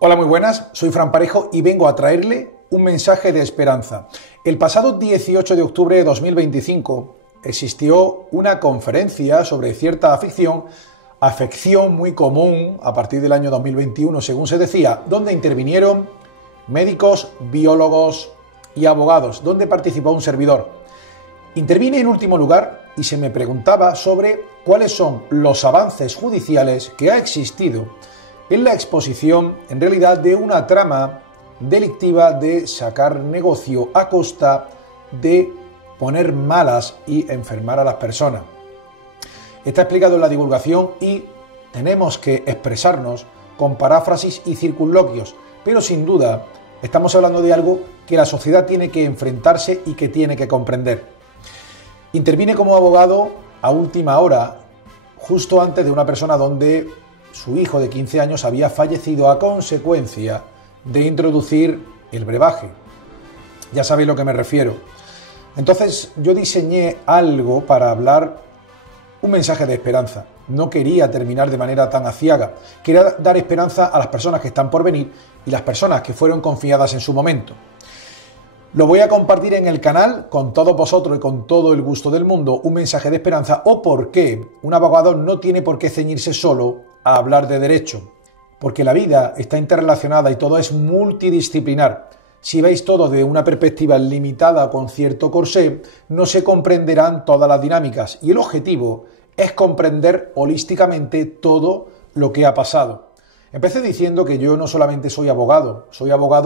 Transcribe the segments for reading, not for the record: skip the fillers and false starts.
Hola, muy buenas, soy Fran Parejo y vengo a traerle un mensaje de esperanza. El pasado 18 de octubre de 2025 existió una conferencia sobre cierta afección muy común a partir del año 2021, según se decía, donde intervinieron médicos, biólogos y abogados, donde participó un servidor. Intervine en último lugar y se me preguntaba sobre cuáles son los avances judiciales que ha existido en la exposición, en realidad, de una trama delictiva de sacar negocio a costa de poner malas y enfermar a las personas. Está explicado en la divulgación y tenemos que expresarnos con paráfrasis y circunloquios, pero sin duda estamos hablando de algo que la sociedad tiene que enfrentarse y que tiene que comprender. Intervine como abogado a última hora, justo antes de una persona donde su hijo de 15 años había fallecido a consecuencia de introducir el brebaje. Ya sabéis a lo que me refiero. Entonces yo diseñé algo para hablar un mensaje de esperanza. No quería terminar de manera tan aciaga. Quería dar esperanza a las personas que están por venir y las personas que fueron confiadas en su momento. Lo voy a compartir en el canal con todos vosotros y con todo el gusto del mundo, un mensaje de esperanza o por qué un abogado no tiene por qué ceñirse solo a hablar de derecho, porque la vida está interrelacionada y todo es multidisciplinar. Si veis todo de una perspectiva limitada con cierto corsé, no se comprenderán todas las dinámicas y el objetivo es comprender holísticamente todo lo que ha pasado. Empecé diciendo que yo no solamente soy abogado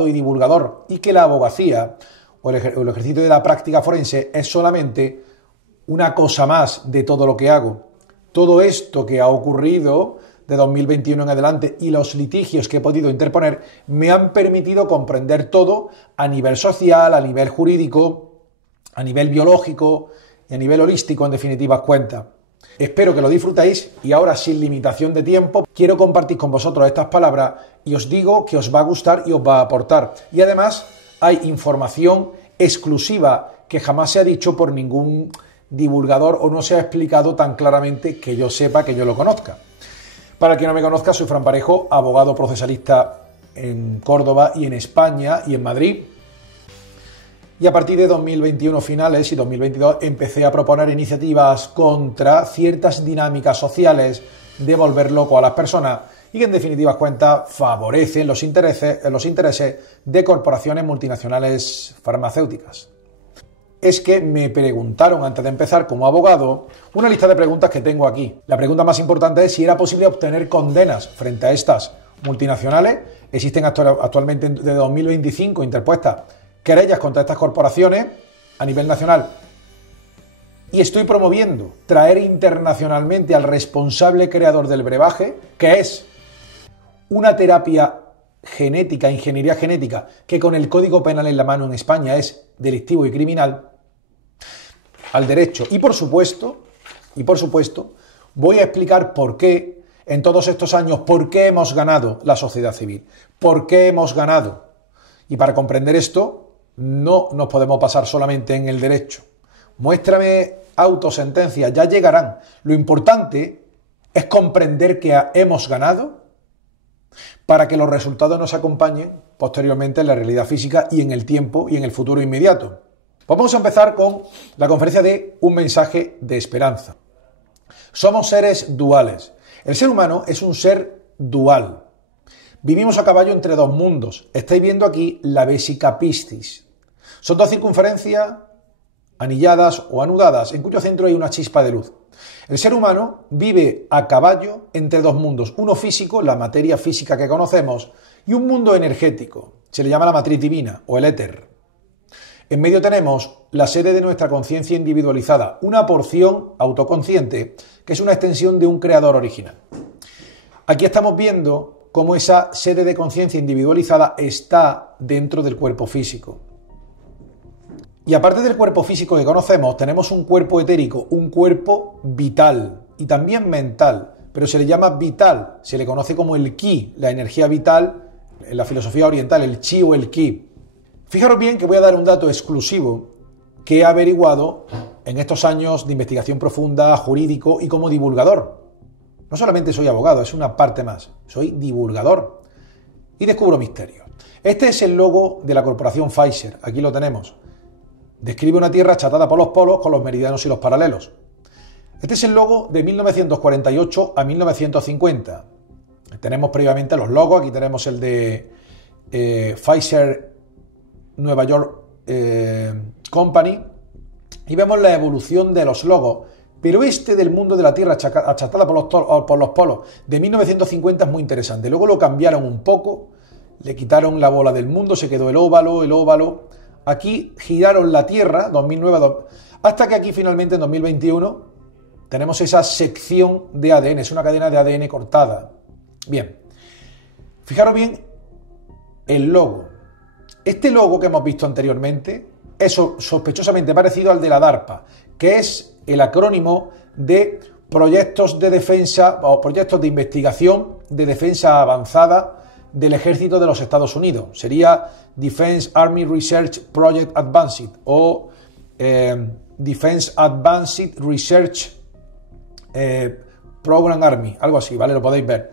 y divulgador, y que la abogacía o el ejercicio de la práctica forense es solamente una cosa más de todo lo que hago. Todo esto que ha ocurrido de 2021 en adelante y los litigios que he podido interponer me han permitido comprender todo a nivel social, a nivel jurídico, a nivel biológico y a nivel holístico, en definitivas cuentas. Espero que lo disfrutéis y ahora, sin limitación de tiempo, quiero compartir con vosotros estas palabras y os digo que os va a gustar y os va a aportar. Y además hay información exclusiva que jamás se ha dicho por ningún divulgador o no se ha explicado tan claramente que yo sepa, que yo lo conozca. Para quien no me conozca, soy Fran Parejo, abogado procesalista en Córdoba y en España y en Madrid. Y a partir de 2021 finales y 2022 empecé a proponer iniciativas contra ciertas dinámicas sociales de volver loco a las personas y que en definitivas cuentas favorecen los intereses de corporaciones multinacionales farmacéuticas. Es que me preguntaron antes de empezar como abogado una lista de preguntas que tengo aquí. La pregunta más importante es si era posible obtener condenas frente a estas multinacionales. Existen actualmente desde 2025 interpuestas querellas contra estas corporaciones a nivel nacional. Y estoy promoviendo traer internacionalmente al responsable creador del brebaje, que es una terapia genética, ingeniería genética, que con el Código Penal en la mano en España es delictivo y criminal, al derecho. Y por supuesto, voy a explicar por qué, en todos estos años, por qué hemos ganado la sociedad civil, por qué hemos ganado. Y para comprender esto, no nos podemos basar solamente en el derecho. Muéstrame autosentencias, ya llegarán. Lo importante es comprender que hemos ganado para que los resultados nos acompañen posteriormente en la realidad física y en el tiempo y en el futuro inmediato. Vamos a empezar con la conferencia de un mensaje de esperanza. Somos seres duales. El ser humano es un ser dual. Vivimos a caballo entre dos mundos. Estáis viendo aquí la vesica piscis. Son dos circunferencias anilladas o anudadas, en cuyo centro hay una chispa de luz. El ser humano vive a caballo entre dos mundos. Uno físico, la materia física que conocemos, y un mundo energético. Se le llama la matriz divina o el éter. En medio tenemos la sede de nuestra conciencia individualizada, una porción autoconsciente que es una extensión de un creador original. Aquí estamos viendo cómo esa sede de conciencia individualizada está dentro del cuerpo físico. Y aparte del cuerpo físico que conocemos, tenemos un cuerpo etérico, un cuerpo vital y también mental, pero se le llama vital, se le conoce como el ki, la energía vital en la filosofía oriental, el chi o el ki. Fijaros bien que voy a dar un dato exclusivo que he averiguado en estos años de investigación profunda, jurídico y como divulgador. No solamente soy abogado, es una parte más, soy divulgador. y descubro misterios. Este es el logo de la corporación Pfizer, aquí lo tenemos. Describe una Tierra achatada por los polos con los meridianos y los paralelos. Este es el logo de 1948 a 1950. Tenemos previamente los logos, aquí tenemos el de Pfizer Nueva York Company, y vemos la evolución de los logos. Pero este del mundo de la Tierra achatada por los polos de 1950 es muy interesante. Luego lo cambiaron un poco, le quitaron la bola del mundo, se quedó el óvalo. Aquí giraron la Tierra, 2009, hasta que aquí finalmente en 2021 tenemos esa sección de ADN, es una cadena de ADN cortada. Bien, fijaros bien el logo. Este logo que hemos visto anteriormente es sospechosamente parecido al de la DARPA, que es el acrónimo de proyectos de defensa o proyectos de investigación de defensa avanzada del ejército de los Estados Unidos. Sería Defense Army Research Project Advanced o Defense Advanced Research Program Army, algo así, ¿vale? Lo podéis ver.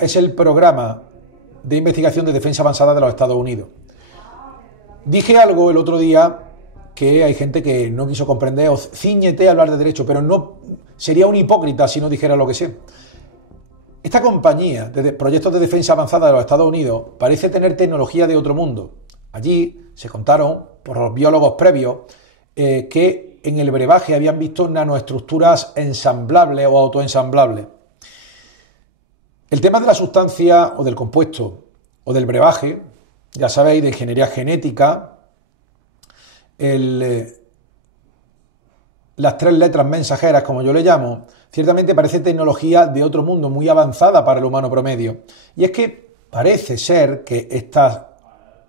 Es el programa de investigación de defensa avanzada de los Estados Unidos. Dije algo el otro día que hay gente que no quiso comprender o ciñete a hablar de derecho, pero no sería un hipócrita si no dijera lo que sé. Esta compañía de proyectos de defensa avanzada de los Estados Unidos parece tener tecnología de otro mundo. Allí se contaron por los biólogos previos que en el brebaje habían visto nanoestructuras ensamblables o autoensamblables. El tema de la sustancia o del compuesto o del brebaje, ya sabéis, de ingeniería genética, las tres letras mensajeras, como yo le llamo, ciertamente parece tecnología de otro mundo, muy avanzada para el humano promedio. Y es que parece ser que estos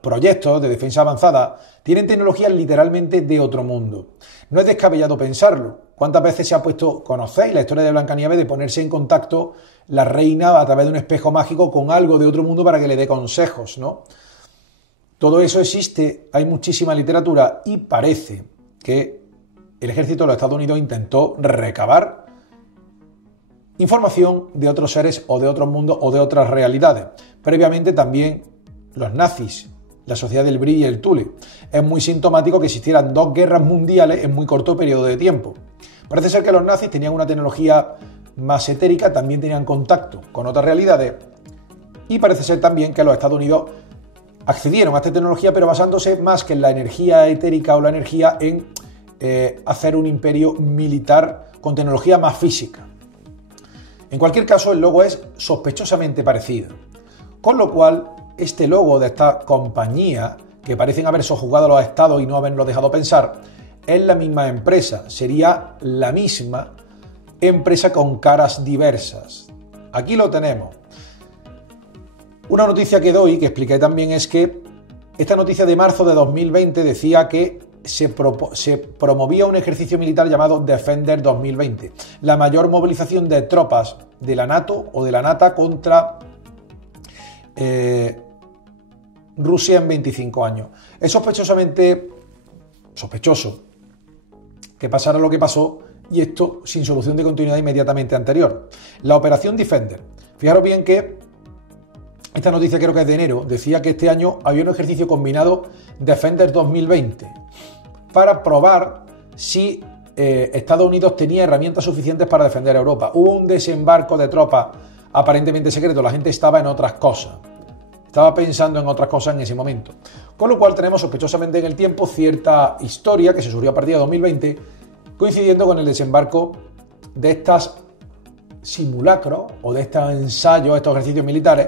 proyectos de defensa avanzada tienen tecnologías literalmente de otro mundo. No es descabellado pensarlo. ¿Cuántas veces se ha puesto, conocéis la historia de Blancanieves, de ponerse en contacto la reina a través de un espejo mágico con algo de otro mundo para que le dé consejos, ¿no? Todo eso existe, hay muchísima literatura y parece que el ejército de los Estados Unidos intentó recabar información de otros seres o de otros mundos o de otras realidades. Previamente también los nazis, la sociedad del Brie y el Thule. Es muy sintomático que existieran dos guerras mundiales en muy corto periodo de tiempo. Parece ser que los nazis tenían una tecnología más etérica, también tenían contacto con otras realidades, y parece ser también que los Estados Unidos accedieron a esta tecnología, pero basándose más que en la energía etérica o la energía en hacer un imperio militar con tecnología más física. En cualquier caso, el logo es sospechosamente parecido, con lo cual este logo de esta compañía, que parecen haber sojuzgado a los estados y no haberlo dejado pensar, es la misma empresa, sería la misma empresa con caras diversas. Aquí lo tenemos. Una noticia que doy, que expliqué también, es que esta noticia de marzo de 2020 decía que se promovía un ejercicio militar llamado Defender 2020, la mayor movilización de tropas de la NATO o de la NATO contra Rusia en 25 años. Es sospechoso que pasara lo que pasó, y esto sin solución de continuidad inmediatamente anterior. La operación Defender. Fijaros bien que esta noticia, creo que es de enero, decía que este año había un ejercicio combinado Defender 2020 para probar si Estados Unidos tenía herramientas suficientes para defender a Europa. Hubo un desembarco de tropas aparentemente secreto, la gente estaba en otras cosas. Estaba pensando en otras cosas en ese momento. Con lo cual tenemos sospechosamente en el tiempo cierta historia que se surgió a partir de 2020, coincidiendo con el desembarco de estas simulacros o de estos ensayos, estos ejercicios militares,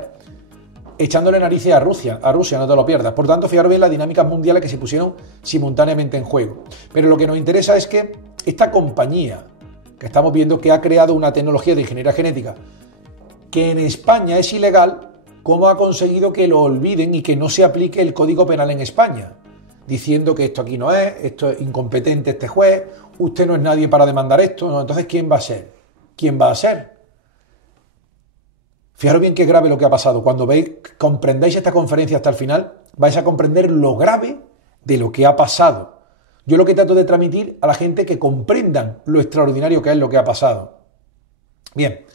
echándole narices a Rusia, no te lo pierdas. Por tanto, fijaros bien las dinámicas mundiales que se pusieron simultáneamente en juego. Pero lo que nos interesa es que esta compañía, que estamos viendo que ha creado una tecnología de ingeniería genética, que en España es ilegal, ¿cómo ha conseguido que lo olviden y que no se aplique el Código Penal en España? Diciendo que esto aquí no es, esto es incompetente este juez, usted no es nadie para demandar esto, ¿no? Entonces, ¿quién va a ser? ¿Quién va a ser? Fijaros bien qué grave lo que ha pasado. Cuando comprendáis esta conferencia hasta el final, vais a comprender lo grave de lo que ha pasado. Yo lo que trato de transmitir a la gente que comprendan lo extraordinario que es lo que ha pasado. Bien,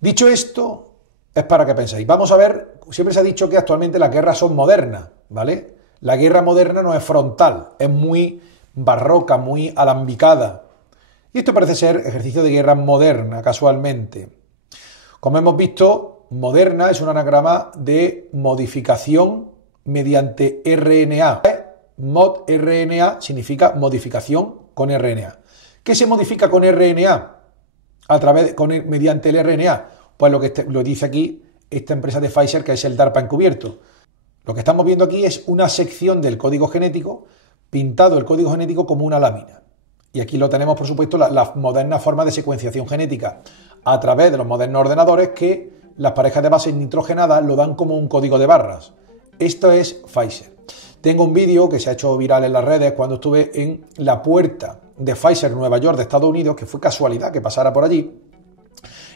dicho esto, es para que penséis. Vamos a ver, siempre se ha dicho que actualmente las guerras son modernas, ¿vale? La guerra moderna no es frontal, es muy barroca, muy alambicada. Y esto parece ser ejercicio de guerra moderna, casualmente. Como hemos visto, moderna es un anagrama de modificación mediante RNA. Mod-RNA significa modificación con RNA. ¿Qué se modifica con RNA? Mediante el RNA. Pues lo dice aquí esta empresa de Pfizer, que es el DARPA encubierto. Lo que estamos viendo aquí es una sección del código genético, pintado el código genético como una lámina. Y aquí lo tenemos, por supuesto, la moderna forma de secuenciación genética a través de los modernos ordenadores, que las parejas de bases nitrogenadas lo dan como un código de barras. Esto es Pfizer. Tengo un vídeo que se ha hecho viral en las redes cuando estuve en la puerta de Pfizer Nueva York de Estados Unidos, que fue casualidad que pasara por allí,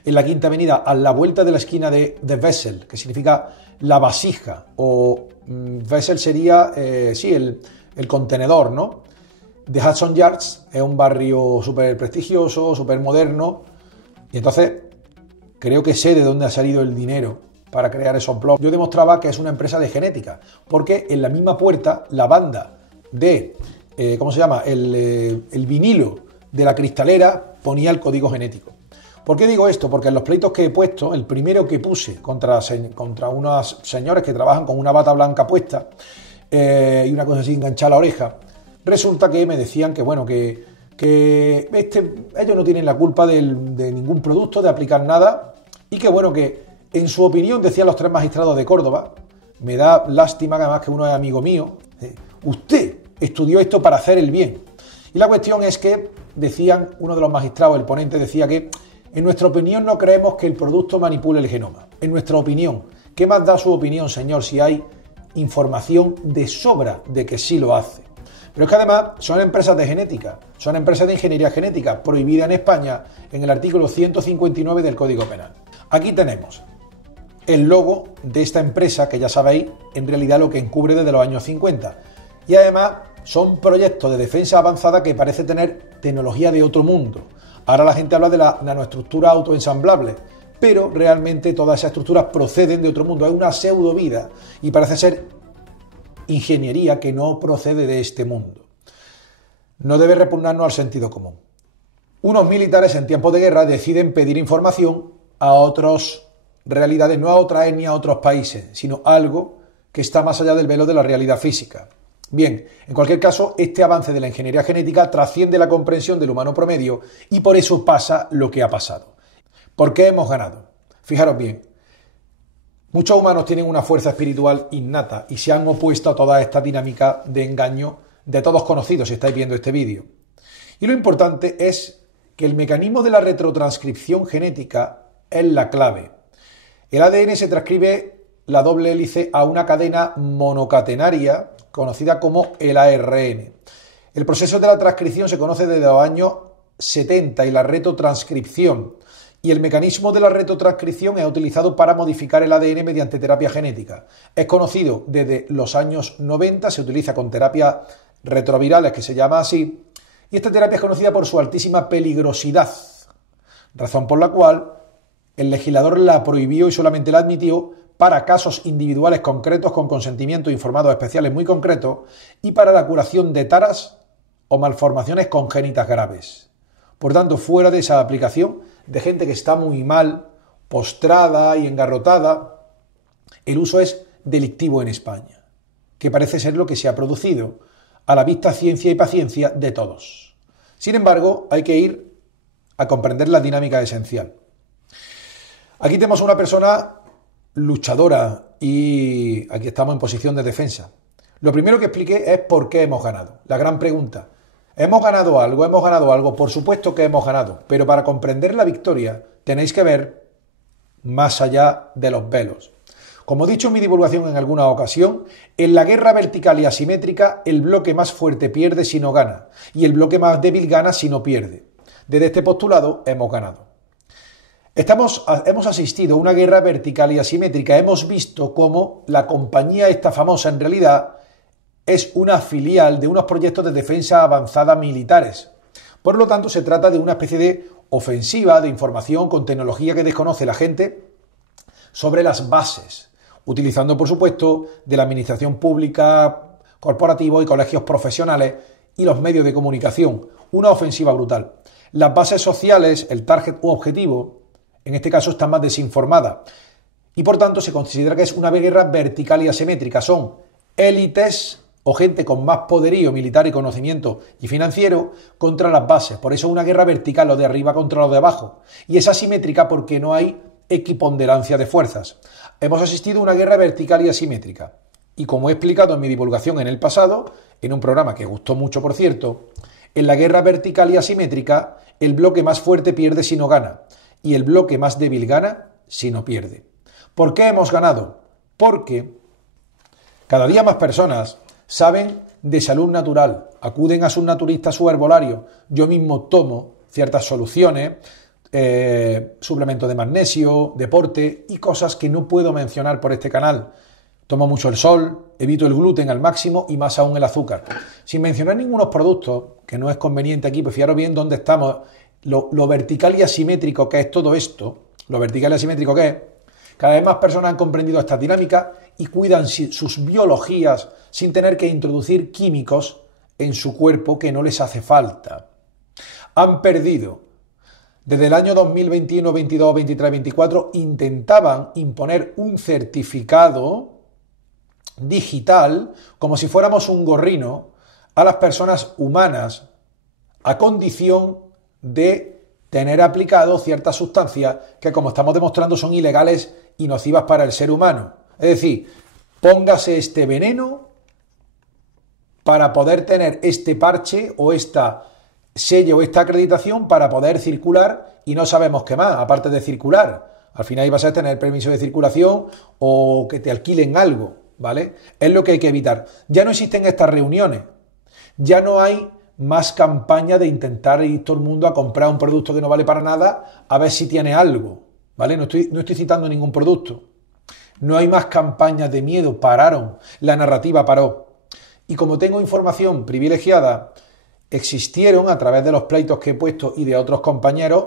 en la Quinta Avenida, a la vuelta de la esquina de Vessel, que significa la vasija, o Vessel sería, el contenedor, ¿no? De Hudson Yards. Es un barrio súper prestigioso, súper moderno, y entonces creo que sé de dónde ha salido el dinero para crear esos blogs. Yo demostraba que es una empresa de genética, porque en la misma puerta la banda de, el vinilo de la cristalera ponía el código genético. ¿Por qué digo esto? Porque en los pleitos que he puesto, el primero que puse contra unos señores que trabajan con una bata blanca puesta y una cosa así enganchada a la oreja, resulta que me decían que, bueno, que ellos no tienen la culpa de ningún producto, de aplicar nada, y que, bueno, que en su opinión, decían los tres magistrados de Córdoba, me da lástima, además que uno es amigo mío, usted estudió esto para hacer el bien. Y la cuestión es que decían, uno de los magistrados, el ponente, decía que en nuestra opinión no creemos que el producto manipule el genoma. En nuestra opinión. ¿Qué más da su opinión, señor, si hay información de sobra de que sí lo hace? Pero es que además son empresas de genética, son empresas de ingeniería genética, prohibida en España en el artículo 159 del Código Penal. Aquí tenemos el logo de esta empresa, que ya sabéis en realidad lo que encubre desde los años 50. Y además son proyectos de defensa avanzada que parece tener tecnología de otro mundo. Ahora la gente habla de la nanoestructura autoensamblable, pero realmente todas esas estructuras proceden de otro mundo. Es una pseudo vida y parece ser ingeniería que no procede de este mundo. No debe repugnarnos al sentido común. Unos militares en tiempos de guerra deciden pedir información a otras realidades, no a otra etnia, a otros países, sino algo que está más allá del velo de la realidad física. Bien, en cualquier caso, este avance de la ingeniería genética trasciende la comprensión del humano promedio y por eso pasa lo que ha pasado. ¿Por qué hemos ganado? Fijaros bien, muchos humanos tienen una fuerza espiritual innata y se han opuesto a toda esta dinámica de engaño de todos conocidos si estáis viendo este vídeo. Y lo importante es que el mecanismo de la retrotranscripción genética es la clave. El ADN se transcribe la doble hélice a una cadena monocatenaria conocida como el ARN. El proceso de la transcripción se conoce desde los años 70 y la retrotranscripción. Y el mecanismo de la retrotranscripción es utilizado para modificar el ADN mediante terapia genética. Es conocido desde los años 90, se utiliza con terapias retrovirales, que se llama así, y esta terapia es conocida por su altísima peligrosidad, razón por la cual el legislador la prohibió y solamente la admitió para casos individuales concretos con consentimientos informados especiales muy concretos y para la curación de taras o malformaciones congénitas graves. Por tanto, fuera de esa aplicación de gente que está muy mal, postrada y engarrotada, el uso es delictivo en España, que parece ser lo que se ha producido, a la vista, ciencia y paciencia de todos. Sin embargo, hay que ir a comprender la dinámica esencial. Aquí tenemos una persona luchadora y aquí estamos en posición de defensa. Lo primero que expliqué es por qué hemos ganado. La gran pregunta. ¿Hemos ganado algo? ¿Hemos ganado algo? Por supuesto que hemos ganado, pero para comprender la victoria tenéis que ver más allá de los velos. Como he dicho en mi divulgación en alguna ocasión, en la guerra vertical y asimétrica el bloque más fuerte pierde si no gana y el bloque más débil gana si no pierde. Desde este postulado hemos ganado. Hemos asistido a una guerra vertical y asimétrica. Hemos visto cómo la compañía esta famosa en realidad es una filial de unos proyectos de defensa avanzada militares. Por lo tanto, se trata de una especie de ofensiva de información con tecnología que desconoce la gente sobre las bases, utilizando, por supuesto, de la administración pública, corporativos y colegios profesionales y los medios de comunicación. Una ofensiva brutal. Las bases sociales, el target u objetivo, en este caso está más desinformada y por tanto se considera que es una guerra vertical y asimétrica. Son élites o gente con más poderío militar y conocimiento y financiero contra las bases. Por eso es una guerra vertical, lo de arriba contra lo de abajo. Y es asimétrica porque no hay equiponderancia de fuerzas. Hemos asistido a una guerra vertical y asimétrica. Y como he explicado en mi divulgación en el pasado, en un programa que gustó mucho, por cierto, en la guerra vertical y asimétrica, el bloque más fuerte pierde si no gana. Y el bloque más débil gana si no pierde. ¿Por qué hemos ganado? Porque cada día más personas saben de salud natural, acuden a sus naturistas, a su herbolario. Yo mismo tomo ciertas soluciones, suplemento de magnesio, deporte y cosas que no puedo mencionar por este canal. Tomo mucho el sol, evito el gluten al máximo y más aún el azúcar. Sin mencionar ningunos productos, que no es conveniente aquí, pues fijaros bien dónde estamos, lo vertical y asimétrico que es todo esto, lo vertical y asimétrico que es. Cada vez más personas han comprendido esta dinámica y cuidan sus biologías sin tener que introducir químicos en su cuerpo que no les hace falta. Han perdido. Desde el año 2021, 22, 23, 24 intentaban imponer un certificado digital como si fuéramos un gorrino a las personas humanas a condición de tener aplicado ciertas sustancias que, como estamos demostrando, son ilegales y nocivas para el ser humano. Es decir, póngase este veneno para poder tener este parche o esta sello o esta acreditación para poder circular y no sabemos qué más, aparte de circular. Al final vas a tener permiso de circulación o que te alquilen algo, ¿vale? Es lo que hay que evitar. Ya no existen estas reuniones, ya no hay más campaña de intentar ir todo el mundo a comprar un producto que no vale para nada a ver si tiene algo, ¿vale? No estoy citando ningún producto. No hay más campañas de miedo, pararon, la narrativa paró. Y como tengo información privilegiada, existieron, a través de los pleitos que he puesto y de otros compañeros,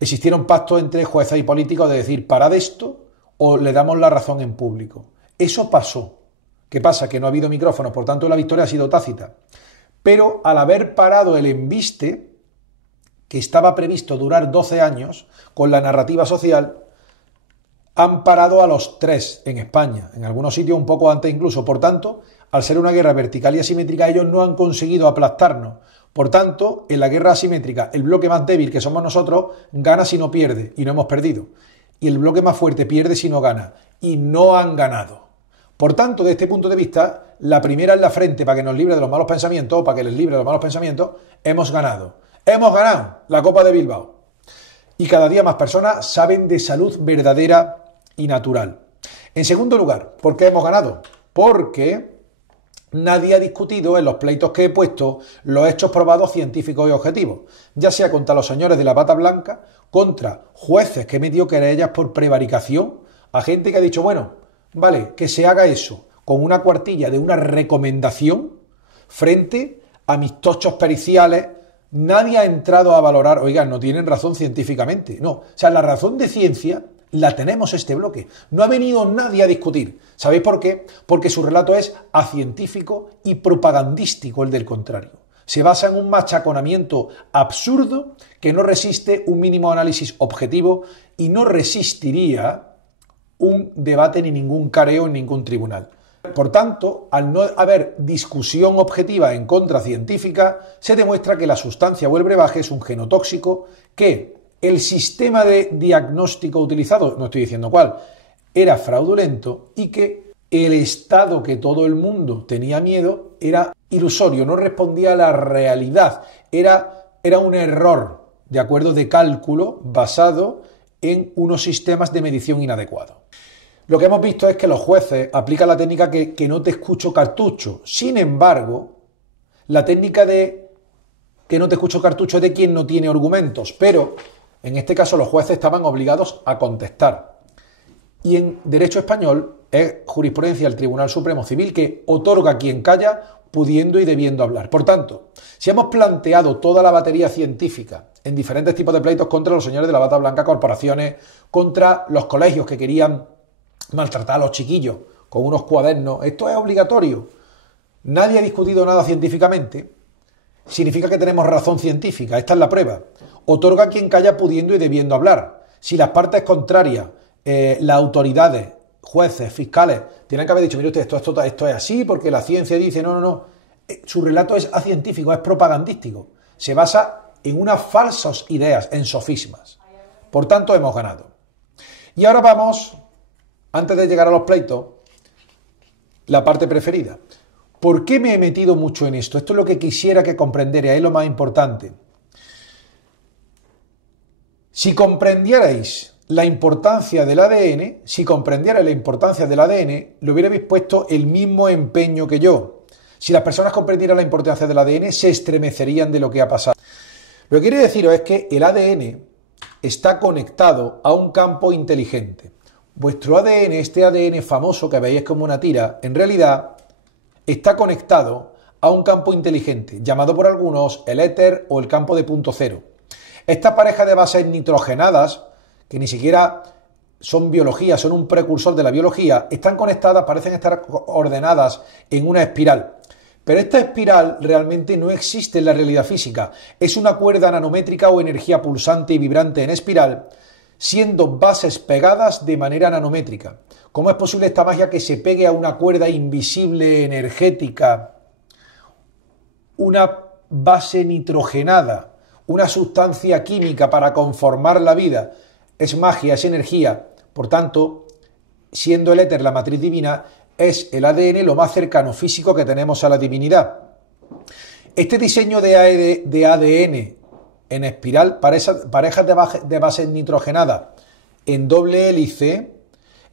existieron pactos entre jueces y políticos de decir, parad esto o le damos la razón en público. Eso pasó. ¿Qué pasa? Que no ha habido micrófonos, por tanto la victoria ha sido tácita. Pero al haber parado el embiste, que estaba previsto durar 12 años, con la narrativa social, han parado a los 3 en España, en algunos sitios un poco antes incluso. Por tanto, al ser una guerra vertical y asimétrica, ellos no han conseguido aplastarnos. Por tanto, en la guerra asimétrica, el bloque más débil, que somos nosotros, gana si no pierde, y no hemos perdido. Y el bloque más fuerte pierde si no gana, y no han ganado. Por tanto, de este punto de vista, la primera en la frente para que nos libre de los malos pensamientos, o para que les libre de los malos pensamientos, hemos ganado. ¡Hemos ganado la Copa de Bilbao! Y cada día más personas saben de salud verdadera y natural. En segundo lugar, ¿por qué hemos ganado? Porque nadie ha discutido en los pleitos que he puesto los hechos probados científicos y objetivos, ya sea contra los señores de la bata blanca, contra jueces que he metido querellas por prevaricación, a gente que ha dicho, bueno, vale, que se haga eso con una cuartilla de una recomendación frente a mis tochos periciales. Nadie ha entrado a valorar, oigan, no tienen razón científicamente. No, o sea, la razón de ciencia la tenemos este bloque. No ha venido nadie a discutir. ¿Sabéis por qué? Porque su relato es acientífico y propagandístico el del contrario. Se basa en un machaconamiento absurdo que no resiste un mínimo análisis objetivo y no resistiría un debate ni ningún careo en ningún tribunal. Por tanto, al no haber discusión objetiva en contra científica, se demuestra que la sustancia o el brebaje es un genotóxico, que el sistema de diagnóstico utilizado, no estoy diciendo cuál, era fraudulento y que el estado que todo el mundo tenía miedo era ilusorio, no respondía a la realidad, era un error, de acuerdo, de cálculo basado en unos sistemas de medición inadecuados. Lo que hemos visto es que los jueces aplican la técnica que no te escucho cartucho. Sin embargo, la técnica de que no te escucho cartucho es de quien no tiene argumentos, pero en este caso los jueces estaban obligados a contestar. Y en derecho español es jurisprudencia del Tribunal Supremo Civil que otorga a quien calla pudiendo y debiendo hablar. Por tanto, si hemos planteado toda la batería científica en diferentes tipos de pleitos contra los señores de la bata blanca, corporaciones, contra los colegios que querían maltratar a los chiquillos con unos cuadernos, esto es obligatorio. Nadie ha discutido nada científicamente. Significa que tenemos razón científica, esta es la prueba. Otorga quien calla pudiendo y debiendo hablar. Si las partes contrarias, las autoridades, jueces, fiscales, tienen que haber dicho, mire usted, esto es así porque la ciencia dice, no. Su relato es acientífico, es propagandístico. Se basa en unas falsas ideas, en sofismas. Por tanto, hemos ganado. Y ahora vamos, antes de llegar a los pleitos, la parte preferida. ¿Por qué me he metido mucho en esto? Esto es lo que quisiera que comprendierais, es lo más importante. Si comprendierais la importancia del ADN, le hubierais puesto el mismo empeño que yo. Si las personas comprendieran la importancia del ADN, se estremecerían de lo que ha pasado. Lo que quiero deciros es que el ADN está conectado a un campo inteligente. Vuestro ADN, este ADN famoso que veis como una tira, en realidad está conectado a un campo inteligente, llamado por algunos el éter o el campo de punto cero. Esta pareja de bases nitrogenadas, que ni siquiera son biología, son un precursor de la biología, están conectadas, parecen estar ordenadas en una espiral. Pero esta espiral realmente no existe en la realidad física. Es una cuerda nanométrica o energía pulsante y vibrante en espiral, siendo bases pegadas de manera nanométrica. ¿Cómo es posible esta magia que se pegue a una cuerda invisible, energética, una base nitrogenada, una sustancia química para conformar la vida? Es magia, es energía. Por tanto, siendo el éter la matriz divina, es el ADN lo más cercano físico que tenemos a la divinidad. Este diseño de ADN en espiral, parejas de bases nitrogenadas en doble hélice,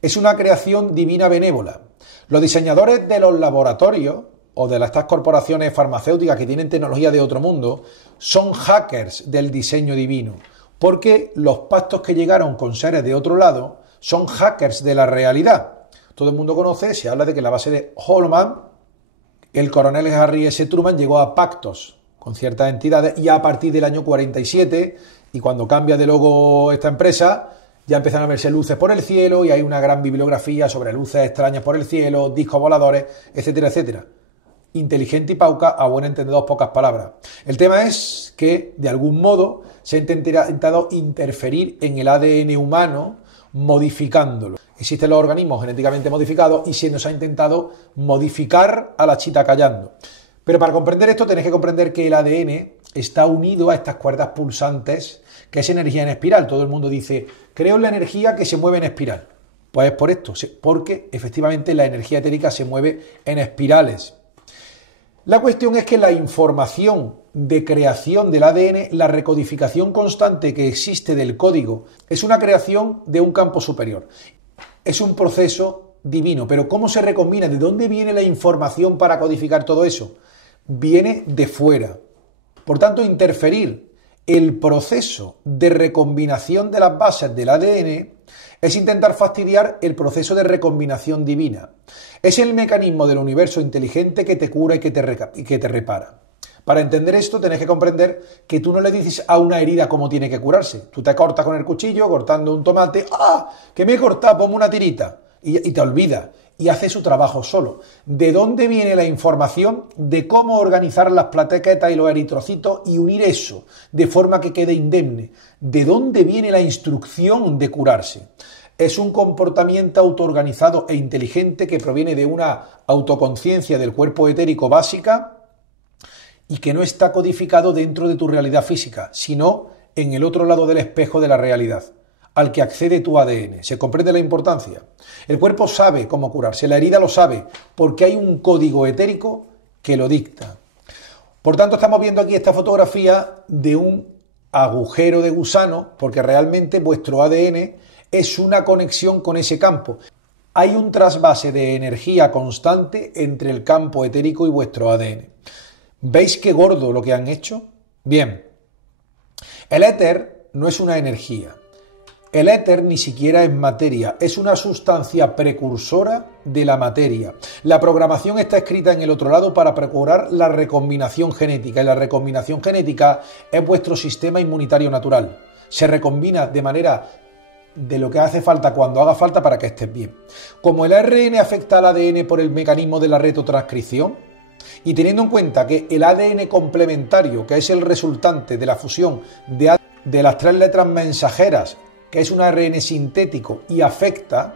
es una creación divina benévola. Los diseñadores de los laboratorios o de estas corporaciones farmacéuticas que tienen tecnología de otro mundo son hackers del diseño divino, porque los pactos que llegaron con seres de otro lado son hackers de la realidad. Todo el mundo conoce, se habla de que en la base de Holloman, el coronel Harry S. Truman llegó a pactos con ciertas entidades y a partir del año 47, y cuando cambia de logo esta empresa, ya empiezan a verse luces por el cielo y hay una gran bibliografía sobre luces extrañas por el cielo, discos voladores, etcétera, etcétera. Inteligente y pauca, a buen entendedor, pocas palabras. El tema es que, de algún modo, se ha intentado interferir en el ADN humano modificándolo. Existen los organismos genéticamente modificados y se nos ha intentado modificar a la chita callando. Pero para comprender esto tenéis que comprender que el ADN está unido a estas cuerdas pulsantes, que es energía en espiral. Todo el mundo dice, creo en la energía que se mueve en espiral. Pues es por esto, porque efectivamente la energía etérica se mueve en espirales. La cuestión es que la información de creación del ADN, la recodificación constante que existe del código, es una creación de un campo superior. Es un proceso divino, pero ¿cómo se recombina? ¿De dónde viene la información para codificar todo eso? Viene de fuera. Por tanto, interferir el proceso de recombinación de las bases del ADN es intentar fastidiar el proceso de recombinación divina. Es el mecanismo del universo inteligente que te cura y que te repara. Para entender esto tenés que comprender que tú no le dices a una herida cómo tiene que curarse. Tú te cortas con el cuchillo, cortando un tomate, ¡ah! Que me he cortado, ponme una tirita. Y te olvidas. Y hace su trabajo solo. ¿De dónde viene la información de cómo organizar las plaquetas y los eritrocitos y unir eso de forma que quede indemne? ¿De dónde viene la instrucción de curarse? Es un comportamiento autoorganizado e inteligente que proviene de una autoconciencia del cuerpo etérico básica y que no está codificado dentro de tu realidad física, sino en el otro lado del espejo de la realidad, al que accede tu ADN. ¿Se comprende la importancia? El cuerpo sabe cómo curarse, la herida lo sabe, porque hay un código etérico que lo dicta. Por tanto, estamos viendo aquí esta fotografía de un agujero de gusano, porque realmente vuestro ADN es una conexión con ese campo. Hay un trasvase de energía constante entre el campo etérico y vuestro ADN. ¿Veis qué gordo lo que han hecho? Bien, el éter no es una energía. El éter ni siquiera es materia, es una sustancia precursora de la materia. La programación está escrita en el otro lado para procurar la recombinación genética, y la recombinación genética es vuestro sistema inmunitario natural. Se recombina de manera de lo que hace falta cuando haga falta para que estés bien. Como el ARN afecta al ADN por el mecanismo de la retrotranscripción, y teniendo en cuenta que el ADN complementario, que es el resultante de la fusión de las 3 letras mensajeras, que es un ARN sintético y afecta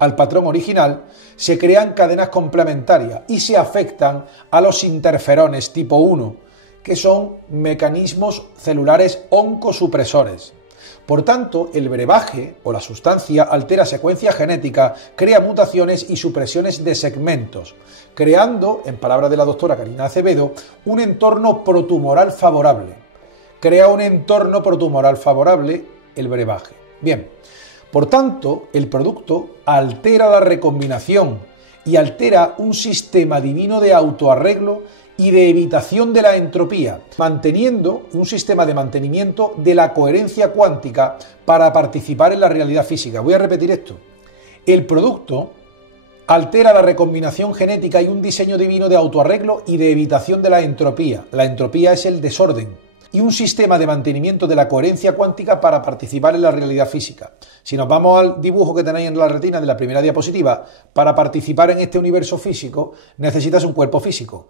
al patrón original, se crean cadenas complementarias y se afectan a los interferones tipo 1, que son mecanismos celulares oncosupresores. Por tanto, el brebaje o la sustancia altera secuencias genéticas, crea mutaciones y supresiones de segmentos, creando, en palabras de la doctora Karina Acevedo, un entorno protumoral favorable. Crea un entorno protumoral favorable el brebaje. Bien, por tanto, el producto altera la recombinación y altera un sistema divino de autoarreglo y de evitación de la entropía, manteniendo un sistema de mantenimiento de la coherencia cuántica para participar en la realidad física. Voy a repetir esto. El producto altera la recombinación genética y un diseño divino de autoarreglo y de evitación de la entropía. La entropía es el desorden. Y un sistema de mantenimiento de la coherencia cuántica para participar en la realidad física. Si nos vamos al dibujo que tenéis en la retina de la primera diapositiva, para participar en este universo físico necesitas un cuerpo físico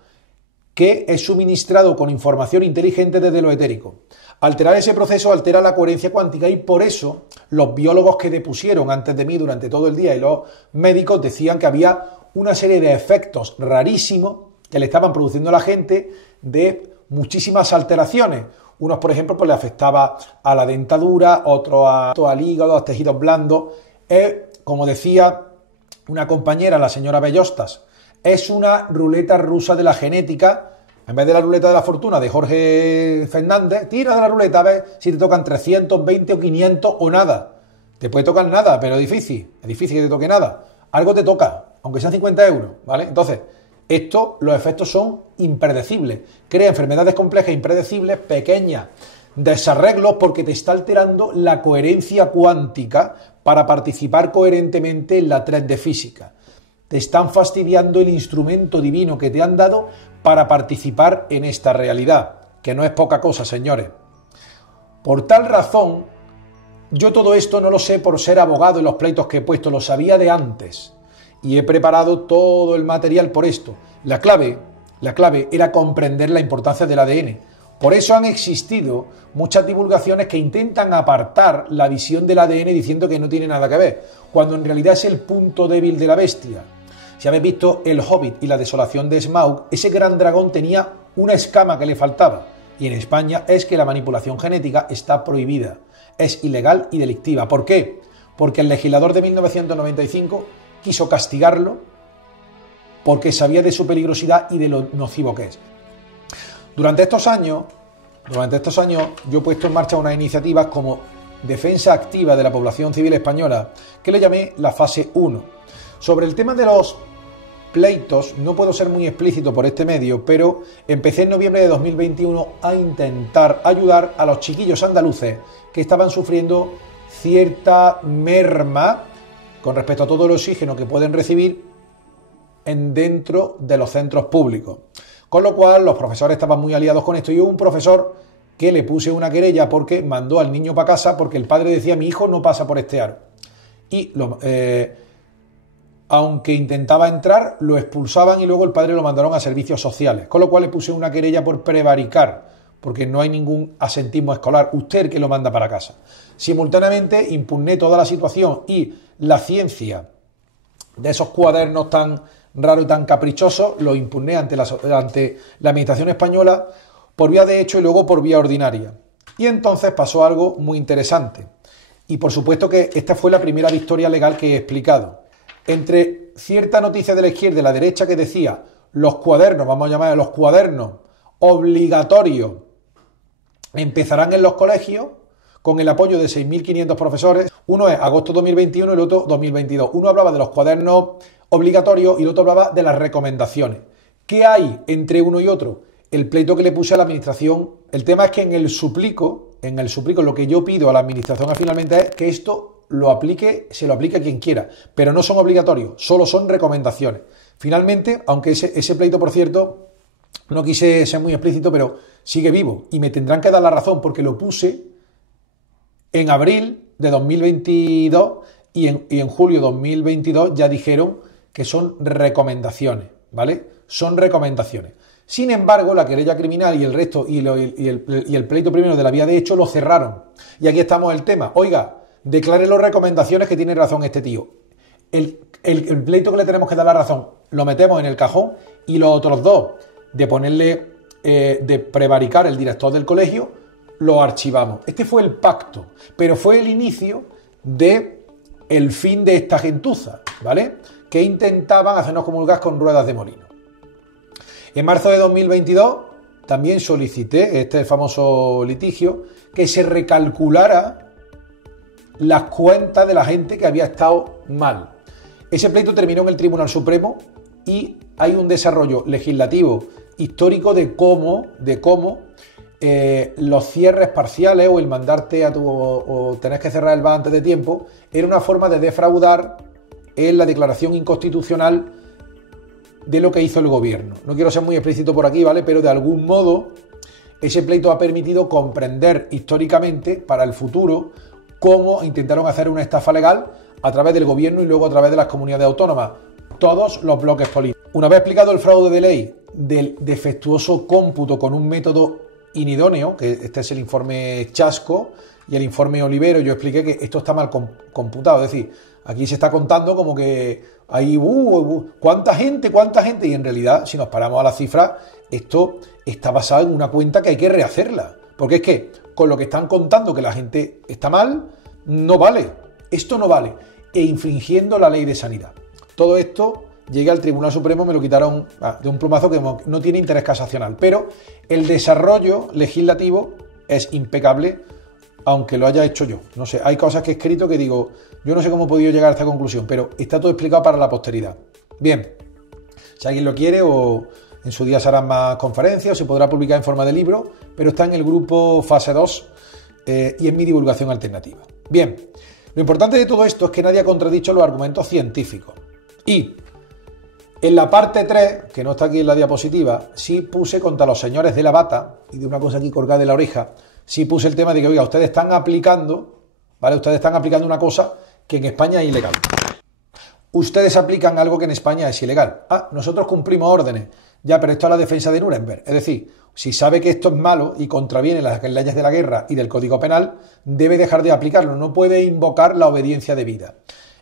que es suministrado con información inteligente desde lo etérico. Alterar ese proceso altera la coherencia cuántica y por eso los biólogos que depusieron antes de mí durante todo el día y los médicos decían que había una serie de efectos rarísimos que le estaban produciendo a la gente de muchísimas alteraciones. Unos, por ejemplo, pues le afectaba a la dentadura, otros al hígado, a los tejidos blandos. Como decía una compañera, la señora Bellostas, es una ruleta rusa de la genética. En vez de la ruleta de la fortuna de Jorge Fernández, tira de la ruleta a ver si te tocan 320 o 500 o nada. Te puede tocar nada, pero es difícil que te toque nada. Algo te toca, aunque sean 50 euros, ¿vale? Entonces, los efectos son impredecibles. Crea enfermedades complejas, impredecibles, pequeñas, desarreglos, porque te está alterando la coherencia cuántica para participar coherentemente en la 3D física. Te están fastidiando el instrumento divino que te han dado para participar en esta realidad, que no es poca cosa, señores. Por tal razón, yo todo esto no lo sé por ser abogado en los pleitos que he puesto, lo sabía de antes. Y he preparado todo el material por esto. La clave era comprender la importancia del ADN. Por eso han existido muchas divulgaciones que intentan apartar la visión del ADN diciendo que no tiene nada que ver, cuando en realidad es el punto débil de la bestia. Si habéis visto El Hobbit y la desolación de Smaug, ese gran dragón tenía una escama que le faltaba. Y en España es que la manipulación genética está prohibida. Es ilegal y delictiva. ¿Por qué? Porque el legislador de 1995 quiso castigarlo porque sabía de su peligrosidad y de lo nocivo que es. Durante estos años yo he puesto en marcha unas iniciativas como defensa activa de la población civil española, que le llamé la fase 1. Sobre el tema de los pleitos, no puedo ser muy explícito por este medio, pero empecé en noviembre de 2021 a intentar ayudar a los chiquillos andaluces que estaban sufriendo cierta merma con respecto a todo el oxígeno que pueden recibir dentro de los centros públicos. Con lo cual los profesores estaban muy aliados con esto y hubo un profesor que le puse una querella porque mandó al niño para casa porque el padre decía: mi hijo no pasa por este aro. Y aunque intentaba entrar, lo expulsaban y luego el padre lo mandaron a servicios sociales. Con lo cual le puse una querella por prevaricar, porque no hay ningún asentismo escolar. Usted que lo manda para casa. Simultáneamente impugné toda la situación y la ciencia de esos cuadernos tan raros y tan caprichosos, lo impugné ante la Administración española por vía de hecho y luego por vía ordinaria. Y entonces pasó algo muy interesante. Y por supuesto que esta fue la primera victoria legal que he explicado. Entre cierta noticia de la izquierda y de la derecha que decía los cuadernos, vamos a llamar a los cuadernos obligatorios, empezarán en los colegios con el apoyo de 6.500 profesores. Uno es agosto 2021 y el otro 2022. Uno hablaba de los cuadernos obligatorios y el otro hablaba de las recomendaciones. ¿Qué hay entre uno y otro? El pleito que le puse a la administración. El tema es que en el suplico lo que yo pido a la administración finalmente es que esto se lo aplique a quien quiera, pero no son obligatorios, solo son recomendaciones. Finalmente, aunque ese pleito, por cierto, no quise ser muy explícito, pero sigue vivo y me tendrán que dar la razón porque lo puse en abril de 2022 y en julio de 2022 ya dijeron que son recomendaciones, ¿vale? Son recomendaciones. Sin embargo, la querella criminal y el resto y el pleito primero de la vía de hecho lo cerraron. Y aquí estamos el tema. Oiga, declárenlo recomendaciones, que tiene razón este tío. El pleito que le tenemos que dar la razón lo metemos en el cajón, y los otros dos, de ponerle, de prevaricar el director del colegio, lo archivamos. Este fue el pacto, pero fue el inicio de el fin de esta gentuza, ¿vale? Que intentaban hacernos comulgar con ruedas de molino. En marzo de 2022 también solicité, este famoso litigio, que se recalculara las cuentas de la gente que había estado mal. Ese pleito terminó en el Tribunal Supremo y hay un desarrollo legislativo histórico de cómo los cierres parciales o el mandarte o tener que cerrar el bar antes de tiempo era una forma de defraudar en la declaración inconstitucional de lo que hizo el gobierno. No quiero ser muy explícito por aquí, ¿vale? Pero de algún modo ese pleito ha permitido comprender históricamente para el futuro cómo intentaron hacer una estafa legal a través del gobierno y luego a través de las comunidades autónomas, todos los bloques políticos. Una vez explicado el fraude de ley del defectuoso cómputo con un método inidóneo, que este es el informe Chasco y el informe Olivero, yo expliqué que esto está mal computado, es decir, aquí se está contando como que hay ¿cuánta gente? Y en realidad, si nos paramos a las cifras, esto está basado en una cuenta que hay que rehacerla, porque es que con lo que están contando que la gente está mal, no vale, esto no vale, e infringiendo la ley de sanidad. Todo esto llegué al Tribunal Supremo, me lo quitaron de un plumazo que no tiene interés casacional, pero el desarrollo legislativo es impecable, aunque lo haya hecho yo. No sé, hay cosas que he escrito que digo, yo no sé cómo he podido llegar a esta conclusión, pero está todo explicado para la posteridad. Bien, si alguien lo quiere o en su día se harán más conferencias o se podrá publicar en forma de libro, pero está en el grupo fase 2 y en mi divulgación alternativa. Bien, lo importante de todo esto es que nadie ha contradicho los argumentos científicos. Y en la parte 3, que no está aquí en la diapositiva, sí puse contra los señores de la bata y de una cosa aquí colgada de la oreja, sí puse el tema de que, oiga, ustedes están aplicando, ¿vale? Ustedes están aplicando una cosa que en España es ilegal. Ustedes aplican algo que en España es ilegal. Ah, nosotros cumplimos órdenes. Ya, pero esto es la defensa de Nuremberg. Es decir, si sabe que esto es malo y contraviene las leyes de la guerra y del Código Penal, debe dejar de aplicarlo. No puede invocar la obediencia debida.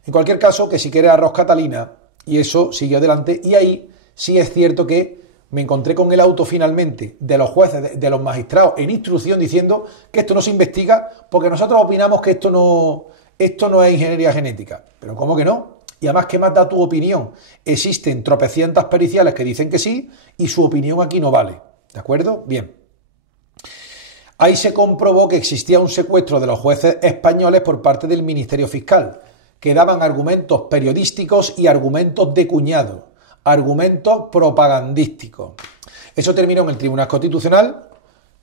En cualquier caso, que si quiere arroz Catalina, y eso siguió adelante. Y ahí sí es cierto que me encontré con el auto finalmente de los jueces, de los magistrados en instrucción diciendo que esto no se investiga porque nosotros opinamos que esto no es ingeniería genética. Pero ¿cómo que no? Y además, ¿qué más da tu opinión? Existen tropecientas periciales que dicen que sí y su opinión aquí no vale. ¿De acuerdo? Bien. Ahí se comprobó que existía un secuestro de los jueces españoles por parte del Ministerio Fiscal, que daban argumentos periodísticos y argumentos de cuñado, argumentos propagandísticos. Eso terminó en el Tribunal Constitucional,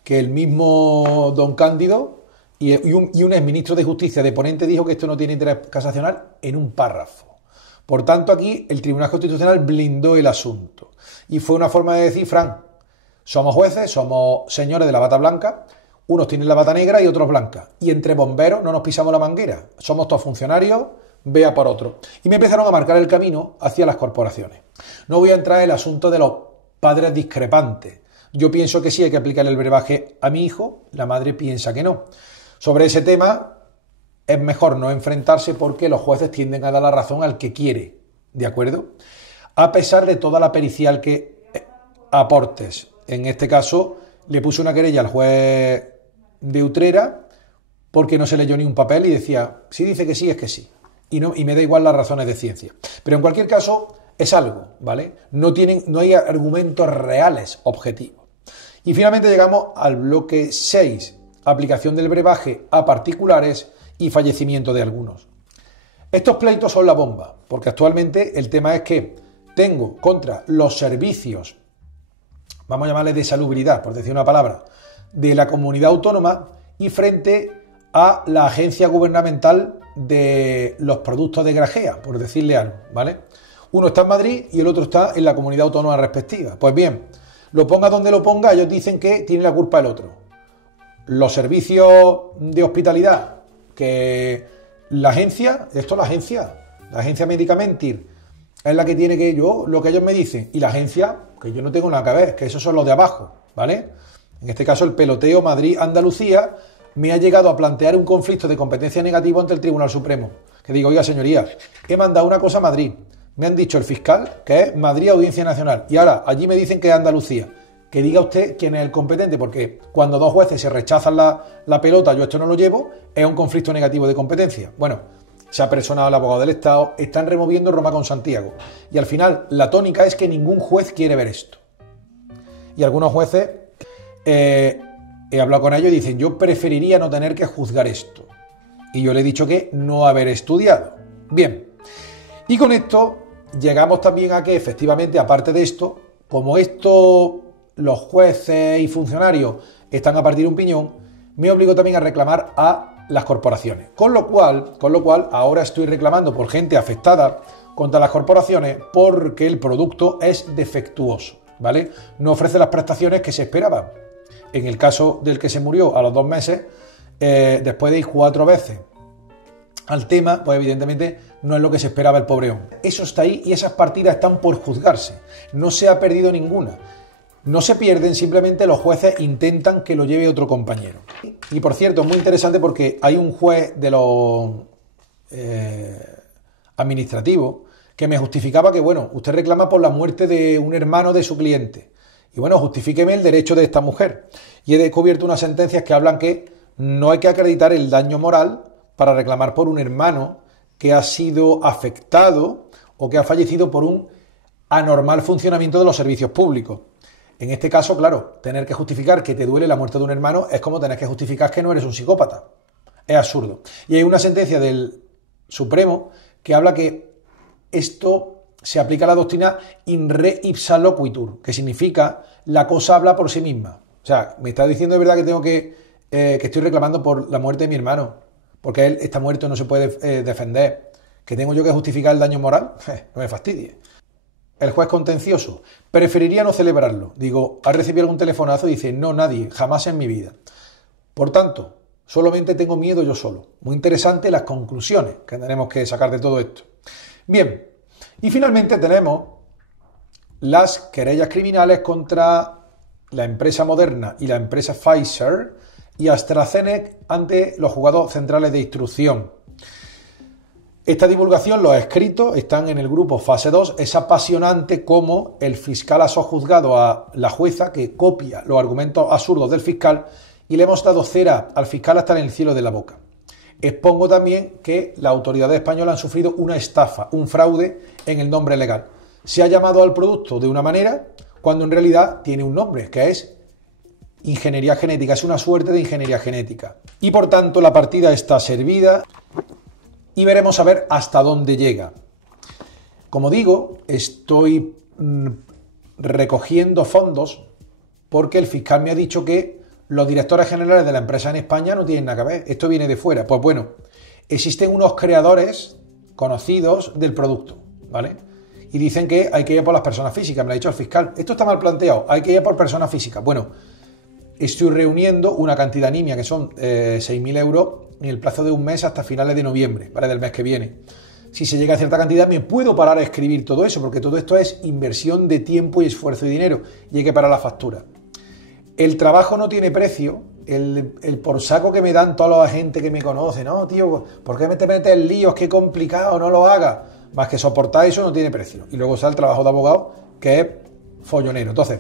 que el mismo don Cándido y un exministro de Justicia de ponente dijo que esto no tiene interés casacional en un párrafo. Por tanto, aquí el Tribunal Constitucional blindó el asunto. Y fue una forma de decir, Fran, somos jueces, somos señores de la bata blanca, unos tienen la bata negra y otros blanca. Y entre bomberos no nos pisamos la manguera. Somos todos funcionarios, vea por otro. Y me empezaron a marcar el camino hacia las corporaciones. No voy a entrar en el asunto de los padres discrepantes. Yo pienso que sí hay que aplicar el brebaje a mi hijo, la madre piensa que no. Sobre ese tema es mejor no enfrentarse porque los jueces tienden a dar la razón al que quiere, ¿de acuerdo? A pesar de toda la pericial que aportes. En este caso le puse una querella al juez de Utrera porque no se leyó ni un papel y decía, si dice que sí, es que sí. Y me da igual las razones de ciencia. Pero en cualquier caso es algo, ¿vale? No hay argumentos reales objetivos. Y finalmente llegamos al bloque 6, aplicación del brebaje a particulares y fallecimiento de algunos. Estos pleitos son la bomba, porque actualmente el tema es que tengo contra los servicios, vamos a llamarle de salubridad, por decir una palabra, de la comunidad autónoma y frente a la agencia gubernamental de los productos de grajea, por decirle algo, ¿vale? Uno está en Madrid y el otro está en la comunidad autónoma respectiva. Pues bien, lo ponga donde lo ponga, ellos dicen que tiene la culpa el otro. Los servicios de hospitalidad que la agencia Medicamentir, es la que tiene que lo que ellos me dicen, y la agencia, que yo no tengo nada que ver, que esos son los de abajo, ¿vale? En este caso, el peloteo Madrid-Andalucía me ha llegado a plantear un conflicto de competencia negativo ante el Tribunal Supremo. Que digo, oiga, señoría, he mandado una cosa a Madrid, me han dicho el fiscal que es Madrid Audiencia Nacional, y ahora allí me dicen que es Andalucía. Que diga usted quién es el competente, porque cuando dos jueces se rechazan la pelota, yo esto no lo llevo, es un conflicto negativo de competencia. Bueno, se ha personado el abogado del Estado, están removiendo Roma con Santiago. Y al final, la tónica es que ningún juez quiere ver esto. Y algunos jueces, he hablado con ellos y dicen, yo preferiría no tener que juzgar esto. Y yo le he dicho que no haber estudiado. Bien, y con esto llegamos también a que efectivamente, aparte de esto, como esto los jueces y funcionarios están a partir un piñón, me obligo también a reclamar a las corporaciones. Con lo cual, ahora estoy reclamando por gente afectada contra las corporaciones porque el producto es defectuoso, ¿vale? No ofrece las prestaciones que se esperaban. En el caso del que se murió a los 2 meses, después de ir 4 veces al tema, pues evidentemente no es lo que se esperaba el pobre hombre. Eso está ahí y esas partidas están por juzgarse. No se ha perdido ninguna. No se pierden, simplemente los jueces intentan que lo lleve otro compañero. Y por cierto, es muy interesante porque hay un juez de los administrativos que me justificaba que, bueno, usted reclama por la muerte de un hermano de su cliente. Y bueno, justifíqueme el derecho de esta mujer. Y he descubierto unas sentencias que hablan que no hay que acreditar el daño moral para reclamar por un hermano que ha sido afectado o que ha fallecido por un anormal funcionamiento de los servicios públicos. En este caso, claro, tener que justificar que te duele la muerte de un hermano es como tener que justificar que no eres un psicópata. Es absurdo. Y hay una sentencia del Supremo que habla que esto se aplica a la doctrina in re ipsa loquitur, que significa la cosa habla por sí misma. O sea, me está diciendo de verdad que tengo que estoy reclamando por la muerte de mi hermano, porque él está muerto y no se puede defender. ¿Que tengo yo que justificar el daño moral? No me fastidie. El juez contencioso, preferiría no celebrarlo. Digo, ¿ha recibido algún telefonazo? Dice, no, nadie, jamás en mi vida. Por tanto, solamente tengo miedo yo solo. Muy interesante las conclusiones que tenemos que sacar de todo esto. Bien, y finalmente tenemos las querellas criminales contra la empresa Moderna y la empresa Pfizer y AstraZeneca ante los juzgados centrales de instrucción. Esta divulgación, los escritos, están en el grupo fase 2. Es apasionante cómo el fiscal ha sojuzgado a la jueza que copia los argumentos absurdos del fiscal y le hemos dado cera al fiscal hasta en el cielo de la boca. Expongo también que las autoridades españolas han sufrido una estafa, un fraude en el nombre legal. Se ha llamado al producto de una manera cuando en realidad tiene un nombre, que es ingeniería genética, es una suerte de ingeniería genética. Y por tanto la partida está servida y veremos a ver hasta dónde llega. Como digo, estoy recogiendo fondos porque el fiscal me ha dicho que los directores generales de la empresa en España no tienen nada que ver, esto viene de fuera. Pues bueno, existen unos creadores conocidos del producto, ¿vale? Y dicen que hay que ir por las personas físicas, me lo ha dicho el fiscal. Esto está mal planteado, hay que ir por personas físicas. Bueno, estoy reuniendo una cantidad nimia que son 6.000 euros en el plazo de un mes hasta finales de noviembre, ¿vale? Del mes que viene. Si se llega a cierta cantidad me puedo parar a escribir todo eso, porque todo esto es inversión de tiempo y esfuerzo y dinero y hay que parar la factura. El trabajo no tiene precio, el por saco que me dan toda la gente que me conoce, no, tío, ¿por qué te metes en líos? Qué complicado, no lo hagas. Más que soportar eso no tiene precio. Y luego está el trabajo de abogado, que es follonero. Entonces,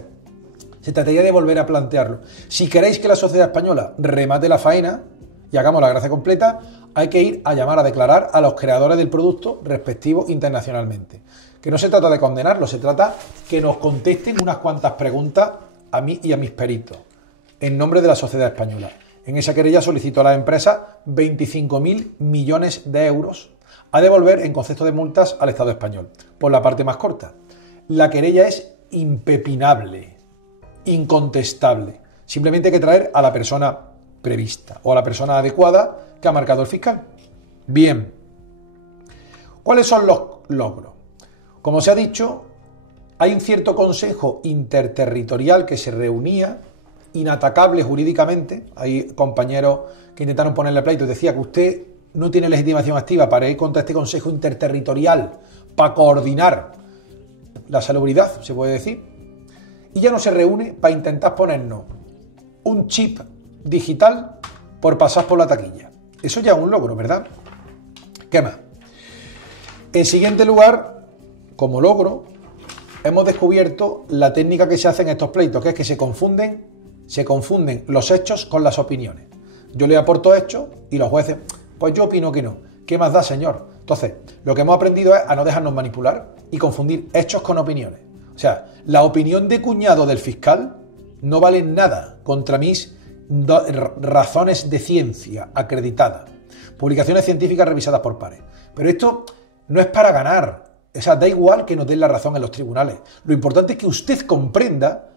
se trataría de volver a plantearlo. Si queréis que la sociedad española remate la faena y hagamos la gracia completa, hay que ir a llamar a declarar a los creadores del producto respectivo internacionalmente. Que no se trata de condenarlos, se trata que nos contesten unas cuantas preguntas a mí y a mis peritos, en nombre de la sociedad española. En esa querella solicitó a la empresa 25.000 millones de euros a devolver en concepto de multas al Estado español. Por la parte más corta, la querella es impepinable, incontestable. Simplemente hay que traer a la persona prevista o a la persona adecuada que ha marcado el fiscal. Bien, ¿cuáles son los logros? Como se ha dicho, hay un cierto consejo interterritorial que se reunía, inatacable jurídicamente. Hay compañeros que intentaron ponerle pleito y decía que usted no tiene legitimación activa para ir contra este Consejo Interterritorial, para coordinar la salubridad, se puede decir, y ya no se reúne para intentar ponernos un chip digital por pasar por la taquilla. Eso ya es un logro, ¿verdad? ¿Qué más? En siguiente lugar, como logro, hemos descubierto la técnica que se hace en estos pleitos, que es que se confunden los hechos con las opiniones. Yo le aporto hechos y los jueces, pues yo opino que no. ¿Qué más da, señor? Entonces, lo que hemos aprendido es a no dejarnos manipular y confundir hechos con opiniones. O sea, la opinión de cuñado del fiscal no vale nada contra mis razones de ciencia acreditadas. Publicaciones científicas revisadas por pares. Pero esto no es para ganar. O sea, da igual que nos den la razón en los tribunales. Lo importante es que usted comprenda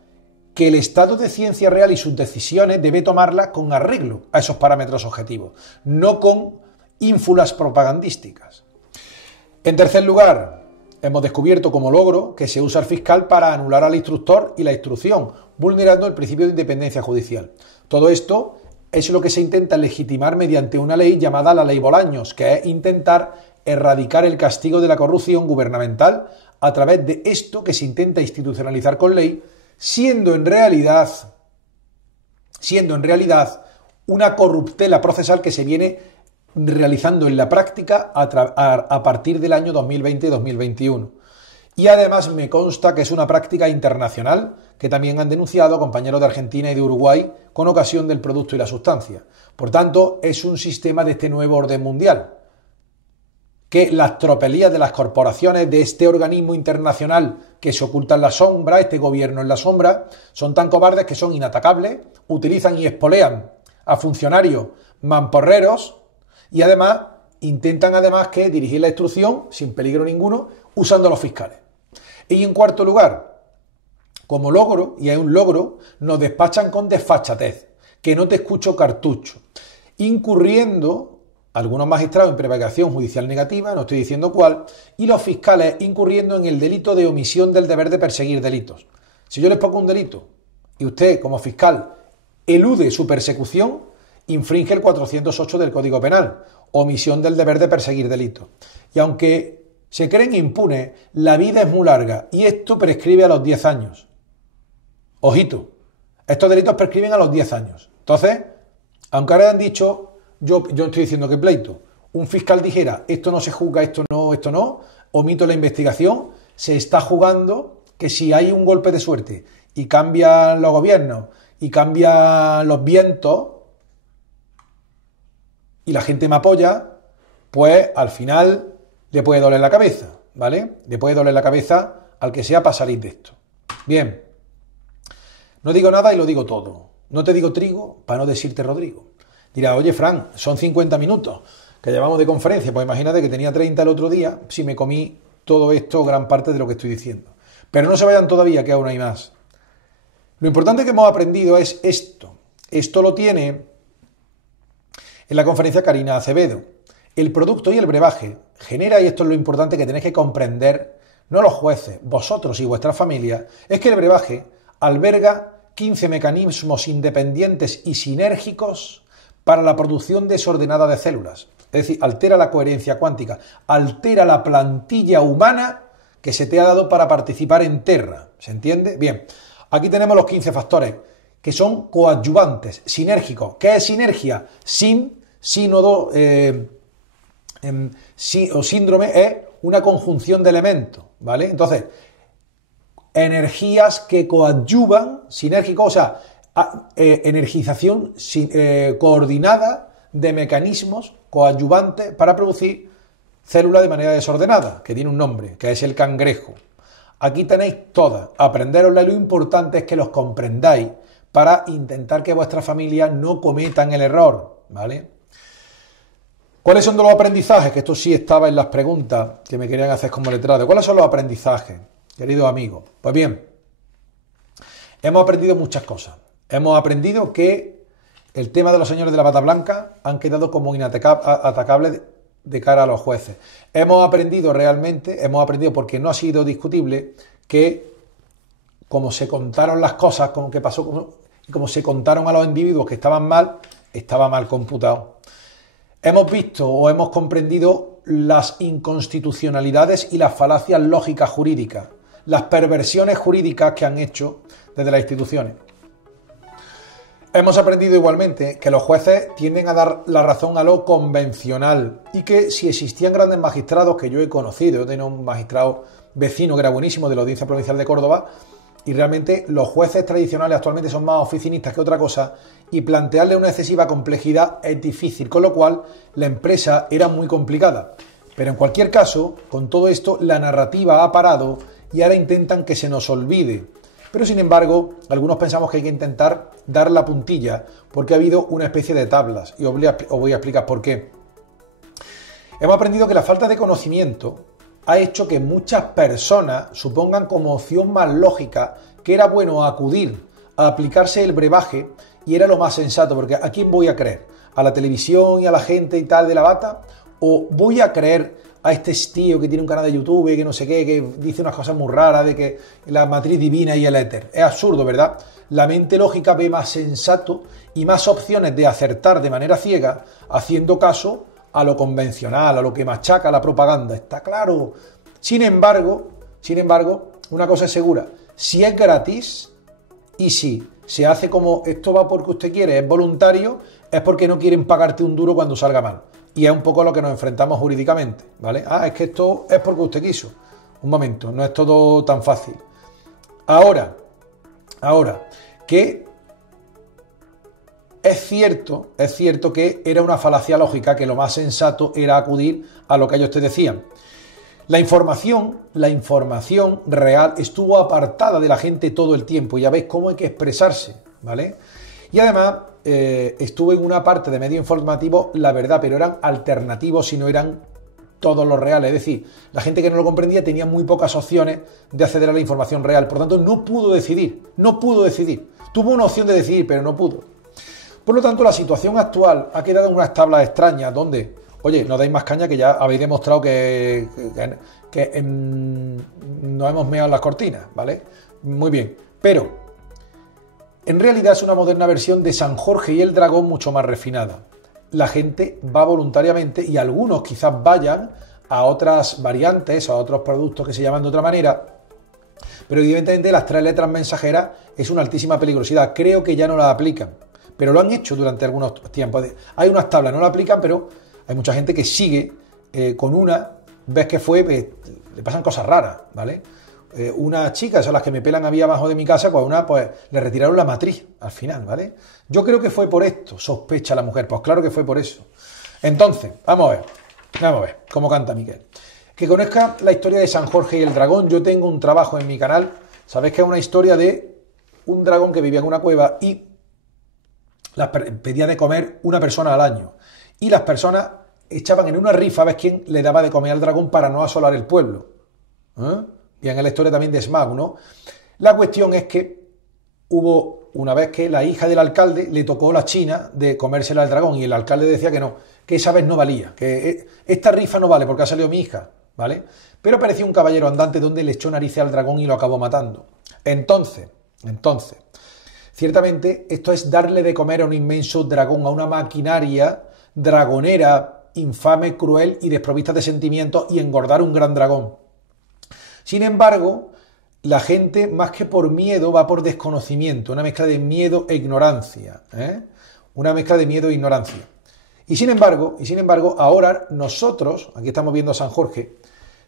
que el estado de ciencia real y sus decisiones debe tomarlas con arreglo a esos parámetros objetivos, no con ínfulas propagandísticas. En tercer lugar, hemos descubierto como logro que se usa el fiscal para anular al instructor y la instrucción, vulnerando el principio de independencia judicial. Todo esto es lo que se intenta legitimar mediante una ley llamada la Ley Bolaños, que es intentar erradicar el castigo de la corrupción gubernamental a través de esto que se intenta institucionalizar con ley, siendo en realidad una corruptela procesal que se viene realizando en la práctica a partir del año 2020-2021. Y además me consta que es una práctica internacional que también han denunciado compañeros de Argentina y de Uruguay con ocasión del producto y la sustancia. Por tanto, es un sistema de este nuevo orden mundial, que las tropelías de las corporaciones de este organismo internacional que se oculta en la sombra, este gobierno en la sombra, son tan cobardes que son inatacables, utilizan y espolean a funcionarios mamporreros y además intentan que dirigir la instrucción sin peligro ninguno usando a los fiscales. Y en cuarto lugar, como logro, y es un logro, nos despachan con desfachatez, que no te escucho cartucho, incurriendo algunos magistrados en prevaricación judicial negativa, no estoy diciendo cuál, y los fiscales incurriendo en el delito de omisión del deber de perseguir delitos. Si yo les pongo un delito y usted, como fiscal, elude su persecución, infringe el 408 del Código Penal, omisión del deber de perseguir delitos. Y aunque se creen impunes, la vida es muy larga y esto prescribe a los 10 años. Ojito, estos delitos prescriben a los 10 años. Entonces, aunque ahora han dicho... Yo estoy diciendo que pleito, un fiscal dijera, esto no se juzga, esto no, omito la investigación, se está jugando que si hay un golpe de suerte y cambian los gobiernos y cambian los vientos y la gente me apoya, pues al final le puede doler la cabeza, ¿vale? Le puede doler la cabeza al que sea para salir de esto. Bien, no digo nada y lo digo todo. No te digo trigo para no decirte Rodrigo. Dirá, oye, Fran, son 50 minutos que llevamos de conferencia, pues imagínate que tenía 30 el otro día, si me comí todo esto, gran parte de lo que estoy diciendo. Pero no se vayan todavía, que aún hay más. Lo importante que hemos aprendido es esto. Esto lo tiene en la conferencia Karina Acevedo. El producto y el brebaje genera, y esto es lo importante que tenéis que comprender, no los jueces, vosotros y vuestras familias, es que el brebaje alberga 15 mecanismos independientes y sinérgicos para la producción desordenada de células. Es decir, altera la coherencia cuántica, altera la plantilla humana que se te ha dado para participar en Terra. ¿Se entiende? Bien, aquí tenemos los 15 factores, que son coadyuvantes, sinérgicos. ¿Qué es sinergia? Sínodo o síndrome es una conjunción de elementos, ¿vale? Entonces, energías que coadyuvan, sinérgicos, o sea, energización coordinada de mecanismos coadyuvantes para producir células de manera desordenada, que tiene un nombre, que es el cangrejo. Aquí tenéis todas, aprenderosla, y lo importante es que los comprendáis para intentar que vuestras familias no cometan el error, ¿vale? ¿Cuáles son los aprendizajes? Que esto sí estaba en las preguntas que me querían hacer como letrado. ¿Cuáles son los aprendizajes, queridos amigos? Pues bien, hemos aprendido muchas cosas. Hemos aprendido que el tema de los señores de la bata blanca han quedado como inatacables de cara a los jueces. Hemos aprendido porque no ha sido discutible que como se contaron las cosas, como que pasó, como se contaron a los individuos que estaban mal, estaba mal computado. hemos visto o hemos comprendido las inconstitucionalidades y las falacias lógicas jurídicas, las perversiones jurídicas que han hecho desde las instituciones. Hemos aprendido igualmente que los jueces tienden a dar la razón a lo convencional y que si existían grandes magistrados, que yo he conocido, tengo un magistrado vecino que era buenísimo de la Audiencia Provincial de Córdoba, y realmente los jueces tradicionales actualmente son más oficinistas que otra cosa, y plantearle una excesiva complejidad es difícil, con lo cual la empresa era muy complicada. Pero en cualquier caso, con todo esto, la narrativa ha parado y ahora intentan que se nos olvide. Pero sin embargo, algunos pensamos que hay que intentar dar la puntilla, porque ha habido una especie de tablas, y os voy a explicar por qué. Hemos aprendido que la falta de conocimiento ha hecho que muchas personas supongan como opción más lógica que era bueno acudir a aplicarse el brebaje y era lo más sensato, porque ¿a quién voy a creer? ¿A la televisión y a la gente y tal de la bata? ¿O voy a creer a este tío que tiene un canal de YouTube, que no sé qué, que dice unas cosas muy raras de que la matriz divina y el éter? Es absurdo, ¿verdad? La mente lógica ve más sensato y más opciones de acertar de manera ciega, haciendo caso a lo convencional, a lo que machaca la propaganda. Está claro. Sin embargo, una cosa es segura: si es gratis y si se hace como esto va porque usted quiere, es voluntario, es porque no quieren pagarte un duro cuando salga mal. Y es un poco a lo que nos enfrentamos jurídicamente, ¿vale? Es que esto es porque usted quiso. Un momento, no es todo tan fácil. Ahora, que es cierto que era una falacia lógica, que lo más sensato era acudir a lo que ellos te decían. La información real estuvo apartada de la gente todo el tiempo. Ya veis cómo hay que expresarse, ¿vale? Y además estuvo en una parte de medio informativo la verdad, pero eran alternativos y no eran todos los reales. Es decir, la gente que no lo comprendía tenía muy pocas opciones de acceder a la información real. Por tanto, no pudo decidir. Tuvo una opción de decidir, pero no pudo. Por lo tanto, la situación actual ha quedado en unas tablas extrañas donde, oye, no dais más caña, que ya habéis demostrado que nos hemos meado en las cortinas, ¿vale? Muy bien, pero en realidad es una moderna versión de San Jorge y el Dragón mucho más refinada. La gente va voluntariamente y algunos quizás vayan a otras variantes o a otros productos que se llaman de otra manera, pero evidentemente las 3 letras mensajeras es una altísima peligrosidad. Creo que ya no la aplican, pero lo han hecho durante algunos tiempos. Hay unas tablas, no la aplican, pero hay mucha gente que sigue con una, ves que le pasan cosas raras, ¿vale? Una chica, son las que me pelan había abajo de mi casa, pues le retiraron la matriz al final, ¿vale? Yo creo que fue por esto, sospecha la mujer, pues claro que fue por eso. Entonces, vamos a ver cómo canta Miguel. Que conozca la historia de San Jorge y el Dragón. Yo tengo un trabajo en mi canal, sabéis que es una historia de un dragón que vivía en una cueva y pedía de comer una persona al año. Y las personas echaban en una rifa a ver quién le daba de comer al dragón para no asolar el pueblo. Bien, es la historia también de Smaug, ¿no? La cuestión es que hubo una vez que la hija del alcalde le tocó la china de comérsela al dragón y el alcalde decía que no, que esa vez no valía, que esta rifa no vale porque ha salido mi hija, ¿vale? Pero apareció un caballero andante donde le echó narices al dragón y lo acabó matando. Entonces, ciertamente esto es darle de comer a un inmenso dragón, a una maquinaria dragonera, infame, cruel y desprovista de sentimientos, y engordar un gran dragón. Sin embargo, la gente, más que por miedo, va por desconocimiento, una mezcla de miedo e ignorancia, una mezcla de miedo e ignorancia. Y sin embargo, ahora nosotros, aquí estamos viendo a San Jorge,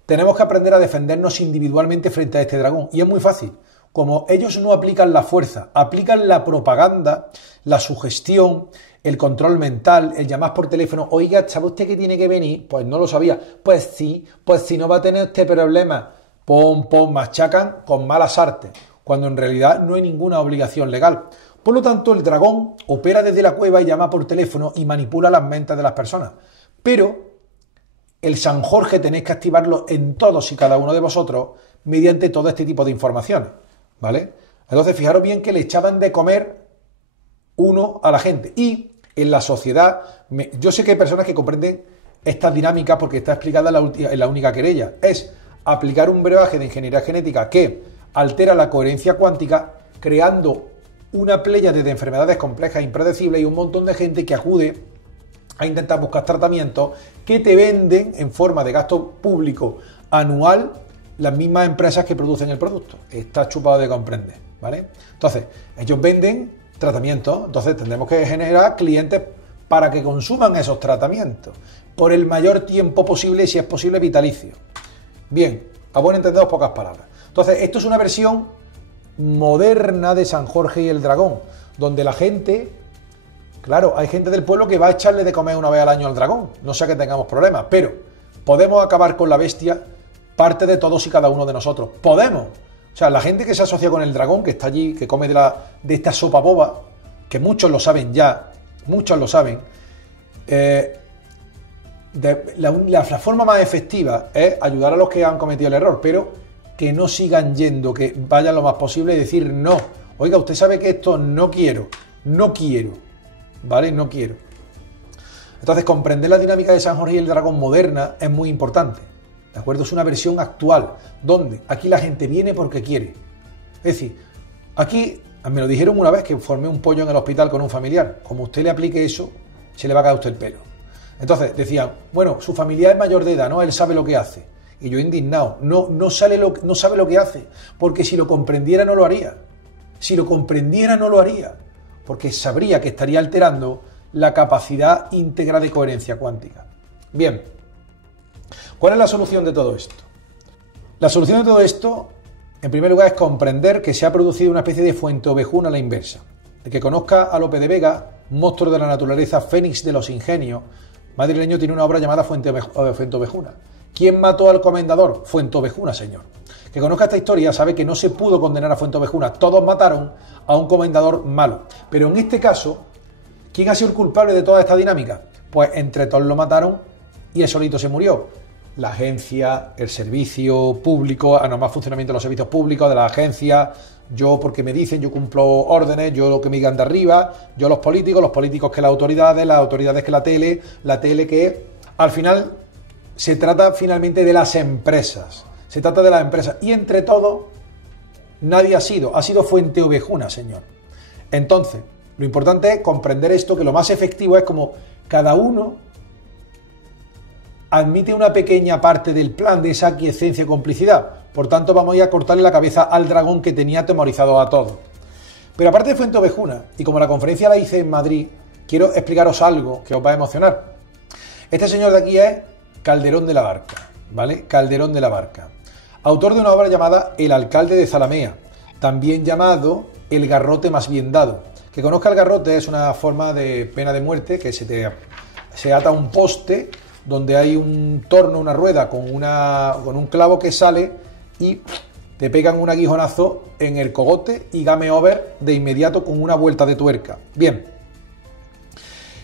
tenemos que aprender a defendernos individualmente frente a este dragón. Y es muy fácil. Como ellos no aplican la fuerza, aplican la propaganda, la sugestión, el control mental, el llamar por teléfono, oiga, ¿sabe usted que tiene que venir? Pues no lo sabía. Pues sí, pues si no va a tener este problema. Machacan con malas artes, cuando en realidad no hay ninguna obligación legal. Por lo tanto, el dragón opera desde la cueva y llama por teléfono y manipula las mentes de las personas. Pero el San Jorge tenéis que activarlo en todos y cada uno de vosotros mediante todo este tipo de informaciones, ¿vale? Entonces, fijaros bien que le echaban de comer uno a la gente. Y en la sociedad, yo sé que hay personas que comprenden estas dinámicas porque está explicada en la única querella. Es aplicar un brebaje de ingeniería genética que altera la coherencia cuántica, creando una pléyade de enfermedades complejas e impredecibles y un montón de gente que acude a intentar buscar tratamientos que te venden en forma de gasto público anual las mismas empresas que producen el producto. Está chupado de comprender, ¿vale? Entonces, ellos venden tratamientos, entonces tendremos que generar clientes para que consuman esos tratamientos por el mayor tiempo posible y, si es posible, vitalicio. Bien, a buen entender, pocas palabras. Entonces, esto es una versión moderna de San Jorge y el Dragón, donde la gente, claro, hay gente del pueblo que va a echarle de comer una vez al año al dragón, no sea que tengamos problemas, pero podemos acabar con la bestia, parte de todos y cada uno de nosotros. Podemos. O sea, la gente que se asocia con el dragón, que está allí, que come de esta sopa boba, que muchos lo saben ya, muchos lo saben, la forma más efectiva es ayudar a los que han cometido el error, pero que no sigan yendo, que vayan lo más posible y decir no. Oiga, usted sabe que esto no quiero, ¿vale? No quiero. Entonces, comprender la dinámica de San Jorge y el Dragón moderna es muy importante, ¿de acuerdo? Es una versión actual, donde aquí la gente viene porque quiere. Es decir, aquí me lo dijeron una vez que formé un pollo en el hospital con un familiar. Como usted le aplique eso, se le va a caer a usted el pelo. Entonces decían, bueno, su familiar es mayor de edad, ¿no? Él sabe lo que hace. Y yo indignado, no sabe lo que hace, porque si lo comprendiera no lo haría. Si lo comprendiera no lo haría, porque sabría que estaría alterando la capacidad íntegra de coherencia cuántica. Bien, ¿cuál es la solución de todo esto? La solución de todo esto, en primer lugar, es comprender que se ha producido una especie de fuente ovejuna a la inversa. El que conozca a Lope de Vega, monstruo de la naturaleza, fénix de los ingenios, madrileño, tiene una obra llamada Fuente Ovejuna. ¿Quién mató al comendador? Fuente Ovejuna, señor. Que conozca esta historia sabe que no se pudo condenar a Fuente Ovejuna. Todos mataron a un comendador malo. Pero en este caso, ¿quién ha sido el culpable de toda esta dinámica? Pues entre todos lo mataron y él solito se murió. La agencia, el servicio público, el normal funcionamiento de los servicios públicos, de la agencia, yo porque me dicen, yo cumplo órdenes, yo lo que me digan de arriba, yo los políticos que las autoridades que la tele que al final se trata finalmente de las empresas, y entre todos nadie ha sido Fuente Ovejuna, señor. Entonces, lo importante es comprender esto, que lo más efectivo es como cada uno admite una pequeña parte del plan de esa aquiescencia y complicidad. Por tanto, vamos a ir a cortarle la cabeza al dragón que tenía atemorizado a todos. Pero aparte de Fuente Ovejuna, y como la conferencia la hice en Madrid, quiero explicaros algo que os va a emocionar. Este señor de aquí es Calderón de la Barca, ¿vale? Calderón de la Barca. Autor de una obra llamada El alcalde de Zalamea, también llamado El garrote más bien dado. Que conozca el garrote es una forma de pena de muerte que se ata a un poste donde hay un torno, una rueda con un clavo que sale y te pegan un aguijonazo en el cogote y game over de inmediato con una vuelta de tuerca. Bien,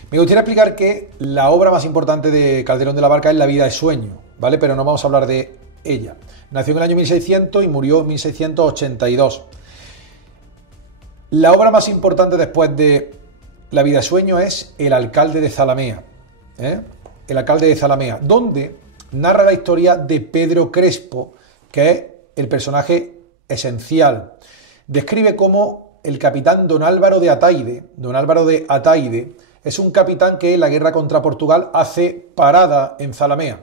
me gustaría explicar que la obra más importante de Calderón de la Barca es La vida es sueño, ¿vale? Pero no vamos a hablar de ella. Nació en el año 1600 y murió en 1682. La obra más importante después de La vida es sueño es El alcalde de Zalamea, El alcalde de Zalamea, donde narra la historia de Pedro Crespo, que es el personaje esencial. Describe cómo el capitán Don Álvaro de Ataide, es un capitán que en la guerra contra Portugal hace parada en Zalamea.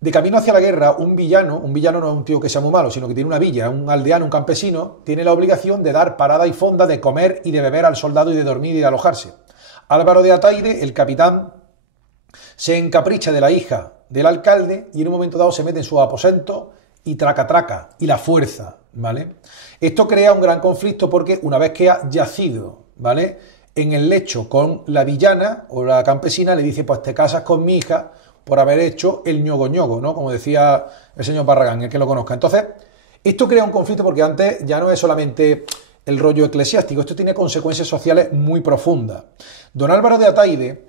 De camino hacia la guerra, un villano no es un tío que sea muy malo, sino que tiene una villa, un aldeano, un campesino, tiene la obligación de dar parada y fonda, de comer y de beber al soldado y de dormir y de alojarse. Álvaro de Ataide, el capitán, se encapricha de la hija del alcalde y en un momento dado se mete en su aposento y traca y la fuerza, ¿vale? Esto crea un gran conflicto porque una vez que ha yacido, ¿vale?, en el lecho con la villana o la campesina, le dice, pues te casas con mi hija por haber hecho el ñogo, ¿no? Como decía el señor Barragán, el que lo conozca. Entonces, esto crea un conflicto porque antes ya no es solamente el rollo eclesiástico, esto tiene consecuencias sociales muy profundas. Don Álvaro de Ataide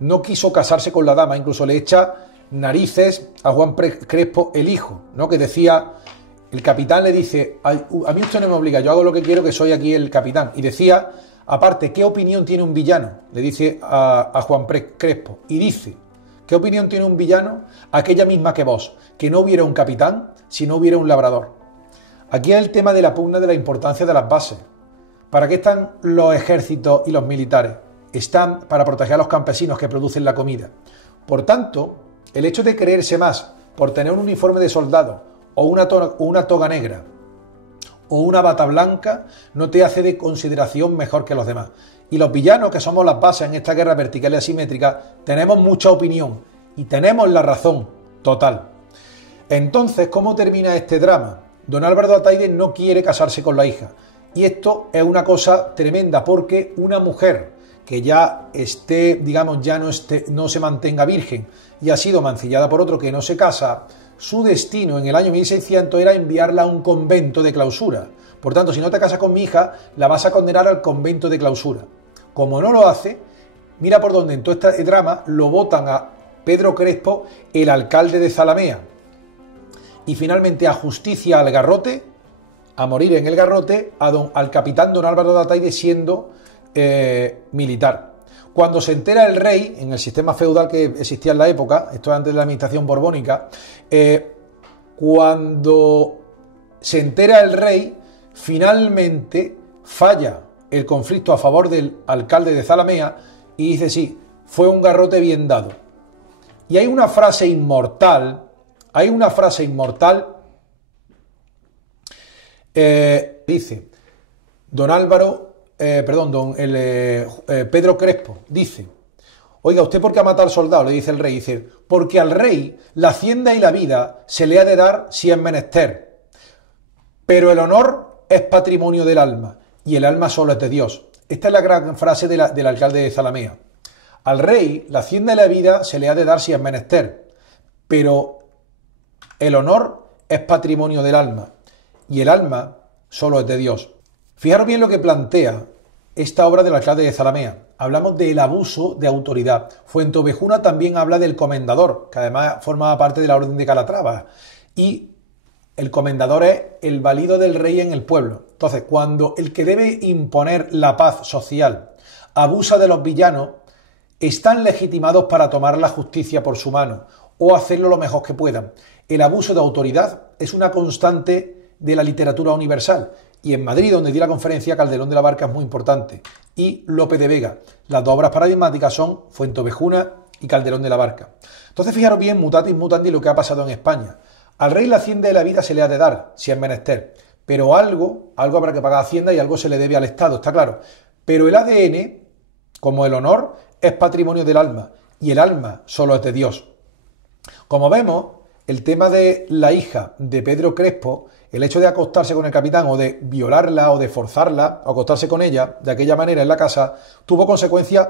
no quiso casarse con la dama, incluso le echa narices a Juan Crespo, el hijo, ¿no? Que decía, el capitán le dice, a mí usted no me obliga, yo hago lo que quiero, que soy aquí el capitán. Y decía, aparte, ¿qué opinión tiene un villano? Le dice a Juan Crespo. Y dice, ¿qué opinión tiene un villano? Aquella misma que vos, que no hubiera un capitán si no hubiera un labrador. Aquí es el tema de la pugna de la importancia de las bases. ¿Para qué están los ejércitos y los militares? están para proteger a los campesinos que producen la comida. Por tanto, el hecho de creerse más por tener un uniforme de soldado o una toga negra o una bata blanca no te hace de consideración mejor que los demás. Y los villanos, que somos las bases en esta guerra vertical y asimétrica, tenemos mucha opinión y tenemos la razón total. Entonces, ¿cómo termina este drama? Don Álvaro de Ataide no quiere casarse con la hija. Y esto es una cosa tremenda, porque una mujer que ya no se mantenga virgen y ha sido mancillada por otro que no se casa, su destino en el año 1600 era enviarla a un convento de clausura. Por tanto, si no te casas con mi hija, la vas a condenar al convento de clausura. Como no lo hace, mira por dónde en todo este drama lo votan a Pedro Crespo, el alcalde de Zalamea. Y finalmente ajusticia al garrote, a morir en el garrote, al capitán don Álvaro de Ataide siendo militar. Cuando se entera el rey, en el sistema feudal que existía en la época, esto es antes de la administración borbónica, cuando se entera el rey, finalmente falla el conflicto a favor del alcalde de Zalamea y dice sí, fue un garrote bien dado. Y hay una frase inmortal, dice, Pedro Crespo, dice, oiga, ¿usted por qué ha matado al soldado? Le dice el rey, dice, porque al rey la hacienda y la vida se le ha de dar si es menester, pero el honor es patrimonio del alma, y el alma solo es de Dios. Esta es la gran frase del alcalde de Zalamea. Al rey la hacienda y la vida se le ha de dar si es menester, pero el honor es patrimonio del alma, y el alma solo es de Dios. Fijaros bien lo que plantea esta obra del alcalde de Zalamea. Hablamos del abuso de autoridad. Fuenteovejuna también habla del comendador, que además formaba parte de la orden de Calatrava. Y el comendador es el valido del rey en el pueblo. Entonces, cuando el que debe imponer la paz social abusa de los villanos, están legitimados para tomar la justicia por su mano o hacerlo lo mejor que puedan. El abuso de autoridad es una constante de la literatura universal. Y en Madrid, donde di la conferencia, Calderón de la Barca es muy importante. Y Lope de Vega. Las dos obras paradigmáticas son Fuenteovejuna y Calderón de la Barca. Entonces, fijaros bien, mutatis mutandi, lo que ha pasado en España. Al rey la hacienda de la vida se le ha de dar, si es menester. Pero algo habrá que pagar hacienda y algo se le debe al Estado, está claro. Pero el ADN, como el honor, es patrimonio del alma. Y el alma solo es de Dios. Como vemos, el tema de la hija de Pedro Crespo, el hecho de acostarse con el capitán o de violarla o de forzarla o acostarse con ella de aquella manera en la casa, tuvo consecuencias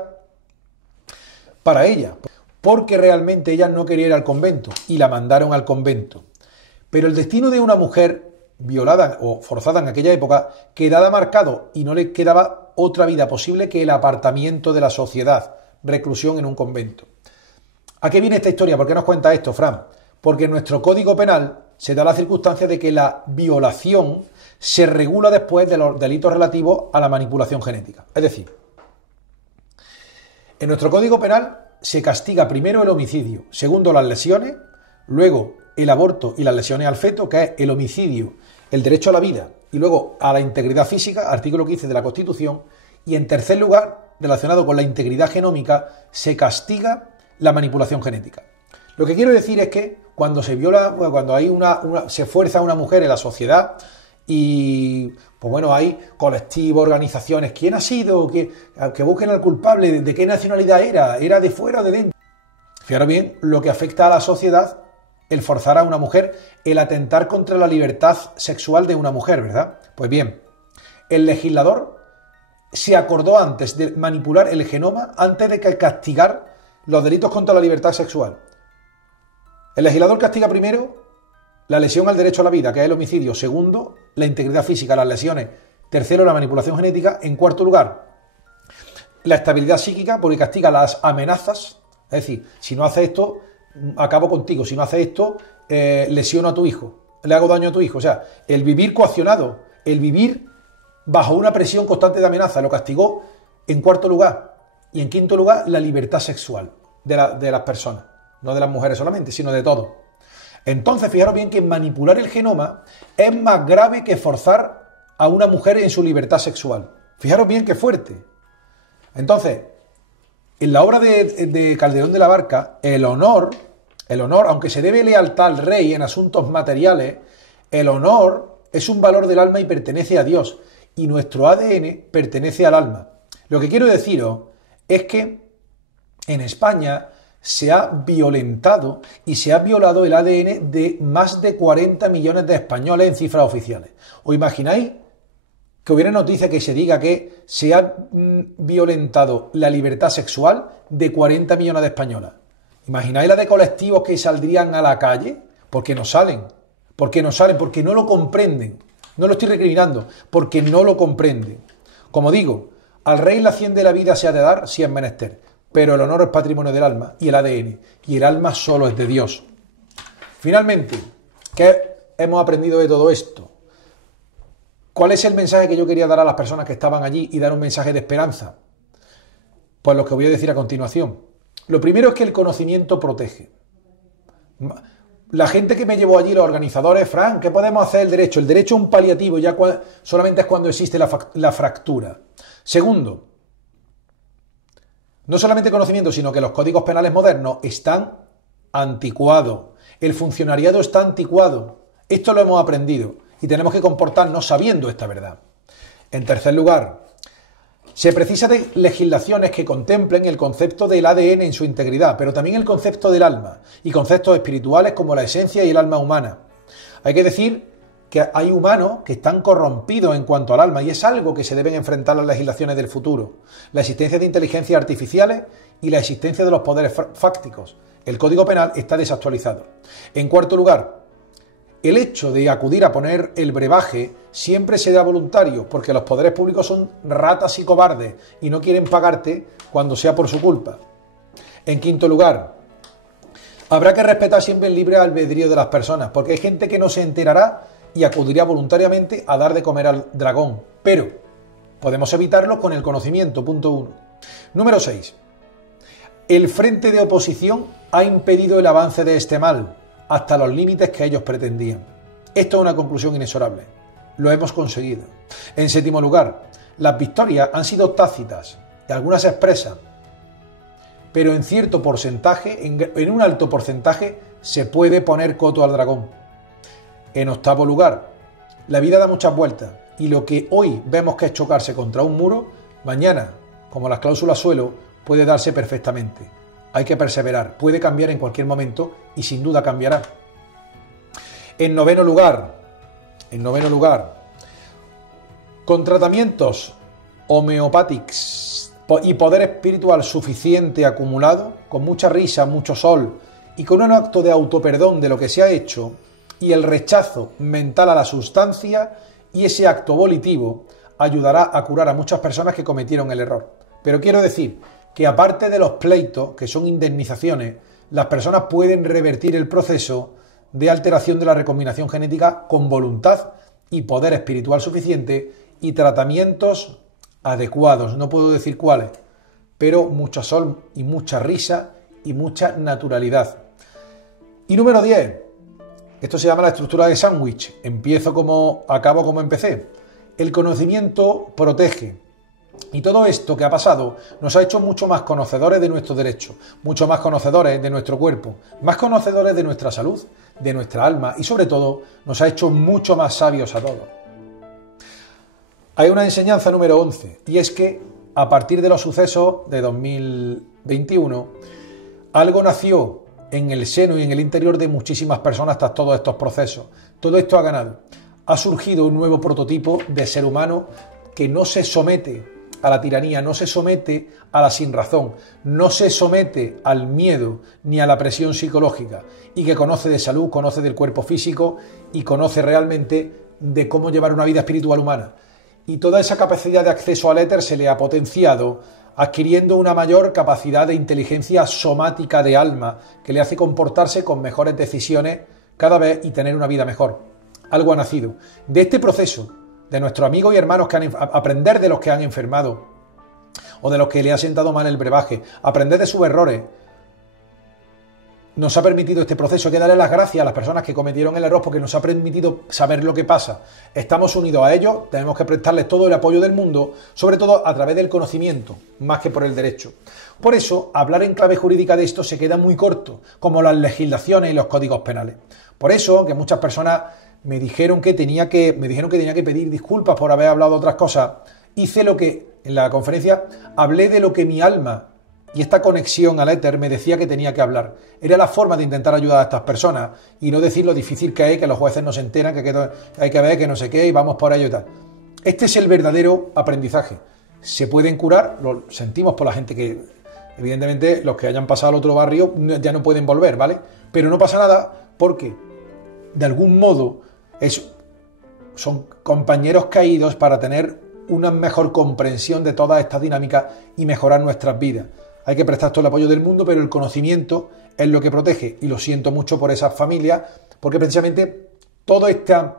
para ella, porque realmente ella no quería ir al convento y la mandaron al convento. Pero el destino de una mujer violada o forzada en aquella época quedaba marcado y no le quedaba otra vida posible que el apartamiento de la sociedad, reclusión en un convento. ¿A qué viene esta historia? ¿Por qué nos cuenta esto, Fran? Porque en nuestro Código Penal se da la circunstancia de que la violación se regula después de los delitos relativos a la manipulación genética. Es decir, en nuestro Código Penal se castiga primero el homicidio, segundo las lesiones, luego el aborto y las lesiones al feto, que es el homicidio, el derecho a la vida, y luego a la integridad física, artículo 15 de la Constitución, y en tercer lugar, relacionado con la integridad genómica, se castiga la manipulación genética. Lo que quiero decir es que cuando se viola, cuando hay se fuerza a una mujer en la sociedad y, pues bueno, hay colectivos, organizaciones, ¿quién ha sido? Que busquen al culpable, ¿de qué nacionalidad era? ¿Era de fuera o de dentro? Fijaros bien lo que afecta a la sociedad el forzar a una mujer, el atentar contra la libertad sexual de una mujer, ¿verdad? Pues bien, el legislador se acordó antes de manipular el genoma, antes de castigar los delitos contra la libertad sexual. El legislador castiga primero la lesión al derecho a la vida, que es el homicidio. Segundo, la integridad física, las lesiones. Tercero, la manipulación genética. En cuarto lugar, la estabilidad psíquica, porque castiga las amenazas. Es decir, si no haces esto, acabo contigo. Si no haces esto, lesiono a tu hijo. Le hago daño a tu hijo. O sea, el vivir coaccionado, el vivir bajo una presión constante de amenaza, lo castigó en cuarto lugar. Y en quinto lugar, la libertad sexual de las personas. No de las mujeres solamente, sino de todos. Entonces, fijaros bien que manipular el genoma es más grave que forzar a una mujer en su libertad sexual. Fijaros bien qué fuerte. Entonces, En la obra de Calderón de la Barca, el honor, aunque se debe lealtad al rey en asuntos materiales, el honor es un valor del alma y pertenece a Dios, y nuestro ADN pertenece al alma. Lo que quiero deciros es que en España se ha violentado y se ha violado el ADN de más de 40 millones de españoles en cifras oficiales. ¿Os imagináis que hubiera noticia que se diga que se ha violentado la libertad sexual de 40 millones de españolas? ¿Imagináis la de colectivos que saldrían a la calle? Porque no salen. Porque no lo comprenden. No lo estoy recriminando, porque no lo comprenden. Como digo, al rey la hacienda de la vida se ha de dar si es menester, pero el honor es patrimonio del alma y el ADN, y el alma solo es de Dios. Finalmente, ¿qué hemos aprendido de todo esto? ¿Cuál es el mensaje que yo quería dar a las personas que estaban allí y dar un mensaje de esperanza? Pues lo que voy a decir a continuación. Lo primero es que el conocimiento protege. La gente que me llevó allí, los organizadores, Fran, ¿qué podemos hacer el derecho? El derecho es un paliativo, ya solamente es cuando existe la fractura. Segundo, no solamente conocimiento, sino que los códigos penales modernos están anticuados. El funcionariado está anticuado. Esto lo hemos aprendido y tenemos que comportarnos sabiendo esta verdad. En tercer lugar, se precisa de legislaciones que contemplen el concepto del ADN en su integridad, pero también el concepto del alma y conceptos espirituales como la esencia y el alma humana. Hay que decir que hay humanos que están corrompidos en cuanto al alma y es algo que se deben enfrentar las legislaciones del futuro. La existencia de inteligencias artificiales y la existencia de los poderes fácticos. El Código Penal está desactualizado. En cuarto lugar, el hecho de acudir a poner el brebaje siempre será voluntario, porque los poderes públicos son ratas y cobardes y no quieren pagarte cuando sea por su culpa. En quinto lugar, habrá que respetar siempre el libre albedrío de las personas, porque hay gente que no se enterará y acudirá voluntariamente a dar de comer al dragón. Pero podemos evitarlo con el conocimiento, punto 1. Número 6. El frente de oposición ha impedido el avance de este mal, hasta los límites que ellos pretendían. Esto es una conclusión inexorable. Lo hemos conseguido. En séptimo lugar, las victorias han sido tácitas y algunas expresas, pero en cierto porcentaje, en un alto porcentaje, se puede poner coto al dragón. En octavo lugar, la vida da muchas vueltas y lo que hoy vemos que es chocarse contra un muro, mañana, como las cláusulas suelo, puede darse perfectamente. Hay que perseverar, puede cambiar en cualquier momento y sin duda cambiará. En noveno lugar, con tratamientos homeopáticos y poder espiritual suficiente acumulado, con mucha risa, mucho sol y con un acto de autoperdón de lo que se ha hecho y el rechazo mental a la sustancia, y ese acto volitivo ayudará a curar a muchas personas que cometieron el error. Pero quiero decir que aparte de los pleitos, que son indemnizaciones, las personas pueden revertir el proceso de alteración de la recombinación genética con voluntad y poder espiritual suficiente y tratamientos adecuados. No puedo decir cuáles, pero mucho sol y mucha risa y mucha naturalidad. Y número 10. Esto se llama la estructura de sándwich. Empiezo como acabo como empecé. El conocimiento protege. Y todo esto que ha pasado nos ha hecho mucho más conocedores de nuestros derechos, mucho más conocedores de nuestro cuerpo, más conocedores de nuestra salud, de nuestra alma y sobre todo nos ha hecho mucho más sabios a todos. Hay una enseñanza número 11 y es que a partir de los sucesos de 2021 algo nació en el seno y en el interior de muchísimas personas tras todos estos procesos. Todo esto ha ganado. Ha surgido un nuevo prototipo de ser humano que no se somete a la tiranía, no se somete a la sinrazón, no se somete al miedo ni a la presión psicológica y que conoce de salud, conoce del cuerpo físico y conoce realmente de cómo llevar una vida espiritual humana. Y toda esa capacidad de acceso al éter se le ha potenciado adquiriendo una mayor capacidad de inteligencia somática de alma que le hace comportarse con mejores decisiones cada vez y tener una vida mejor. Algo ha nacido. De este proceso, de nuestros amigos y hermanos que aprender de los que han enfermado o de los que le ha sentado mal el brebaje, aprender de sus errores, nos ha permitido este proceso. Hay que darle las gracias a las personas que cometieron el error porque nos ha permitido saber lo que pasa. Estamos unidos a ellos, tenemos que prestarles todo el apoyo del mundo, sobre todo a través del conocimiento, más que por el derecho. Por eso, hablar en clave jurídica de esto se queda muy corto, como las legislaciones y los códigos penales. Por eso, que muchas personas me dijeron que tenía que pedir disculpas por haber hablado de otras cosas, hice lo que, en la conferencia, hablé de lo que mi alma y esta conexión al éter me decía que tenía que hablar. Era la forma de intentar ayudar a estas personas y no decir lo difícil que hay, que los jueces no se enteran, que hay que ver, que no sé qué, y vamos por ello y tal. Este es el verdadero aprendizaje. Se pueden curar, lo sentimos por la gente que, evidentemente, los que hayan pasado al otro barrio ya no pueden volver, ¿vale? Pero no pasa nada porque, de algún modo, son compañeros caídos para tener una mejor comprensión de todas estas dinámicas y mejorar nuestras vidas. Hay que prestar todo el apoyo del mundo, pero el conocimiento es lo que protege. Y lo siento mucho por esas familias, porque precisamente toda esta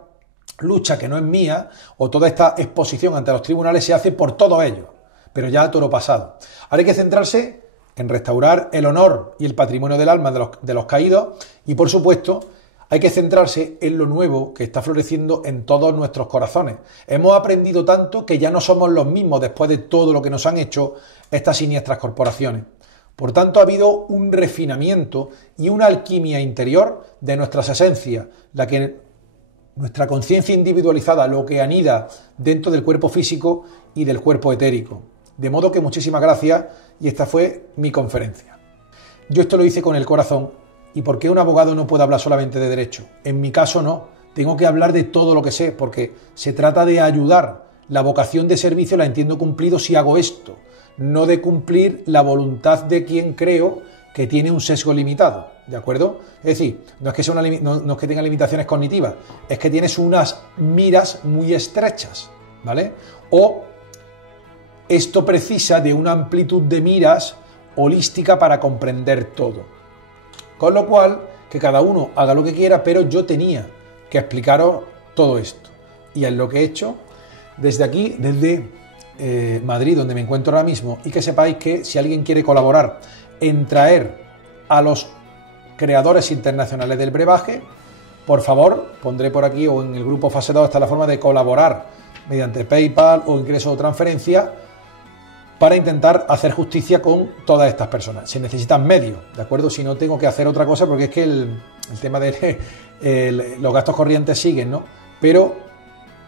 lucha que no es mía, o toda esta exposición ante los tribunales se hace por todos ellos, pero ya a toro pasado. Ahora hay que centrarse en restaurar el honor y el patrimonio del alma de los caídos y, por supuesto, hay que centrarse en lo nuevo que está floreciendo en todos nuestros corazones. Hemos aprendido tanto que ya no somos los mismos después de todo lo que nos han hecho estas siniestras corporaciones. Por tanto, ha habido un refinamiento y una alquimia interior de nuestras esencias, la que nuestra conciencia individualizada, lo que anida dentro del cuerpo físico y del cuerpo etérico. De modo que muchísimas gracias y esta fue mi conferencia. Yo esto lo hice con el corazón. ¿Y por qué un abogado no puede hablar solamente de derecho? En mi caso no. Tengo que hablar de todo lo que sé, porque se trata de ayudar. La vocación de servicio la entiendo cumplido si hago esto, no de cumplir la voluntad de quien creo que tiene un sesgo limitado, ¿de acuerdo? Es decir, no es que tenga limitaciones cognitivas, es que tienes unas miras muy estrechas, ¿vale? O esto precisa de una amplitud de miras holística para comprender todo. Con lo cual, que cada uno haga lo que quiera, pero yo tenía que explicaros todo esto. Y es lo que he hecho desde aquí, desde Madrid, donde me encuentro ahora mismo, y que sepáis que si alguien quiere colaborar en traer a los creadores internacionales del brebaje, por favor, pondré por aquí o en el grupo Fase 2 está la forma de colaborar mediante PayPal o ingreso o transferencia para intentar hacer justicia con todas estas personas. Se necesitan medios, ¿de acuerdo? Si no, tengo que hacer otra cosa porque es que el tema de los gastos corrientes siguen, ¿no? Pero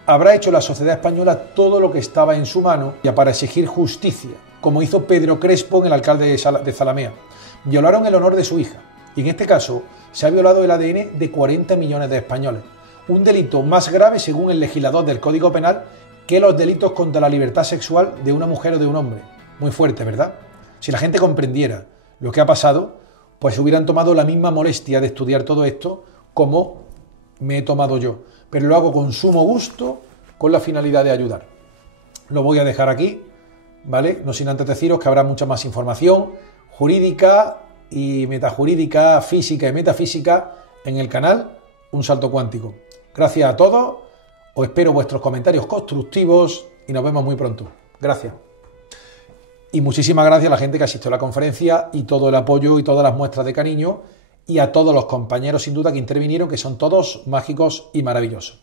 habrá hecho la sociedad española todo lo que estaba en su mano para exigir justicia, como hizo Pedro Crespo en el alcalde de Zalamea. Violaron el honor de su hija y en este caso se ha violado el ADN de 40 millones de españoles. Un delito más grave, según el legislador del Código Penal, que los delitos contra la libertad sexual de una mujer o de un hombre. Muy fuerte, ¿verdad? Si la gente comprendiera lo que ha pasado, pues hubieran tomado la misma molestia de estudiar todo esto como me he tomado yo. Pero lo hago con sumo gusto, con la finalidad de ayudar. Lo voy a dejar aquí, ¿vale? No sin antes deciros que habrá mucha más información jurídica y metajurídica, física y metafísica en el canal Un Salto Cuántico. Gracias a todos. Os espero vuestros comentarios constructivos y nos vemos muy pronto. Gracias. Y muchísimas gracias a la gente que asistió a la conferencia y todo el apoyo y todas las muestras de cariño y a todos los compañeros sin duda que intervinieron, que son todos mágicos y maravillosos.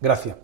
Gracias.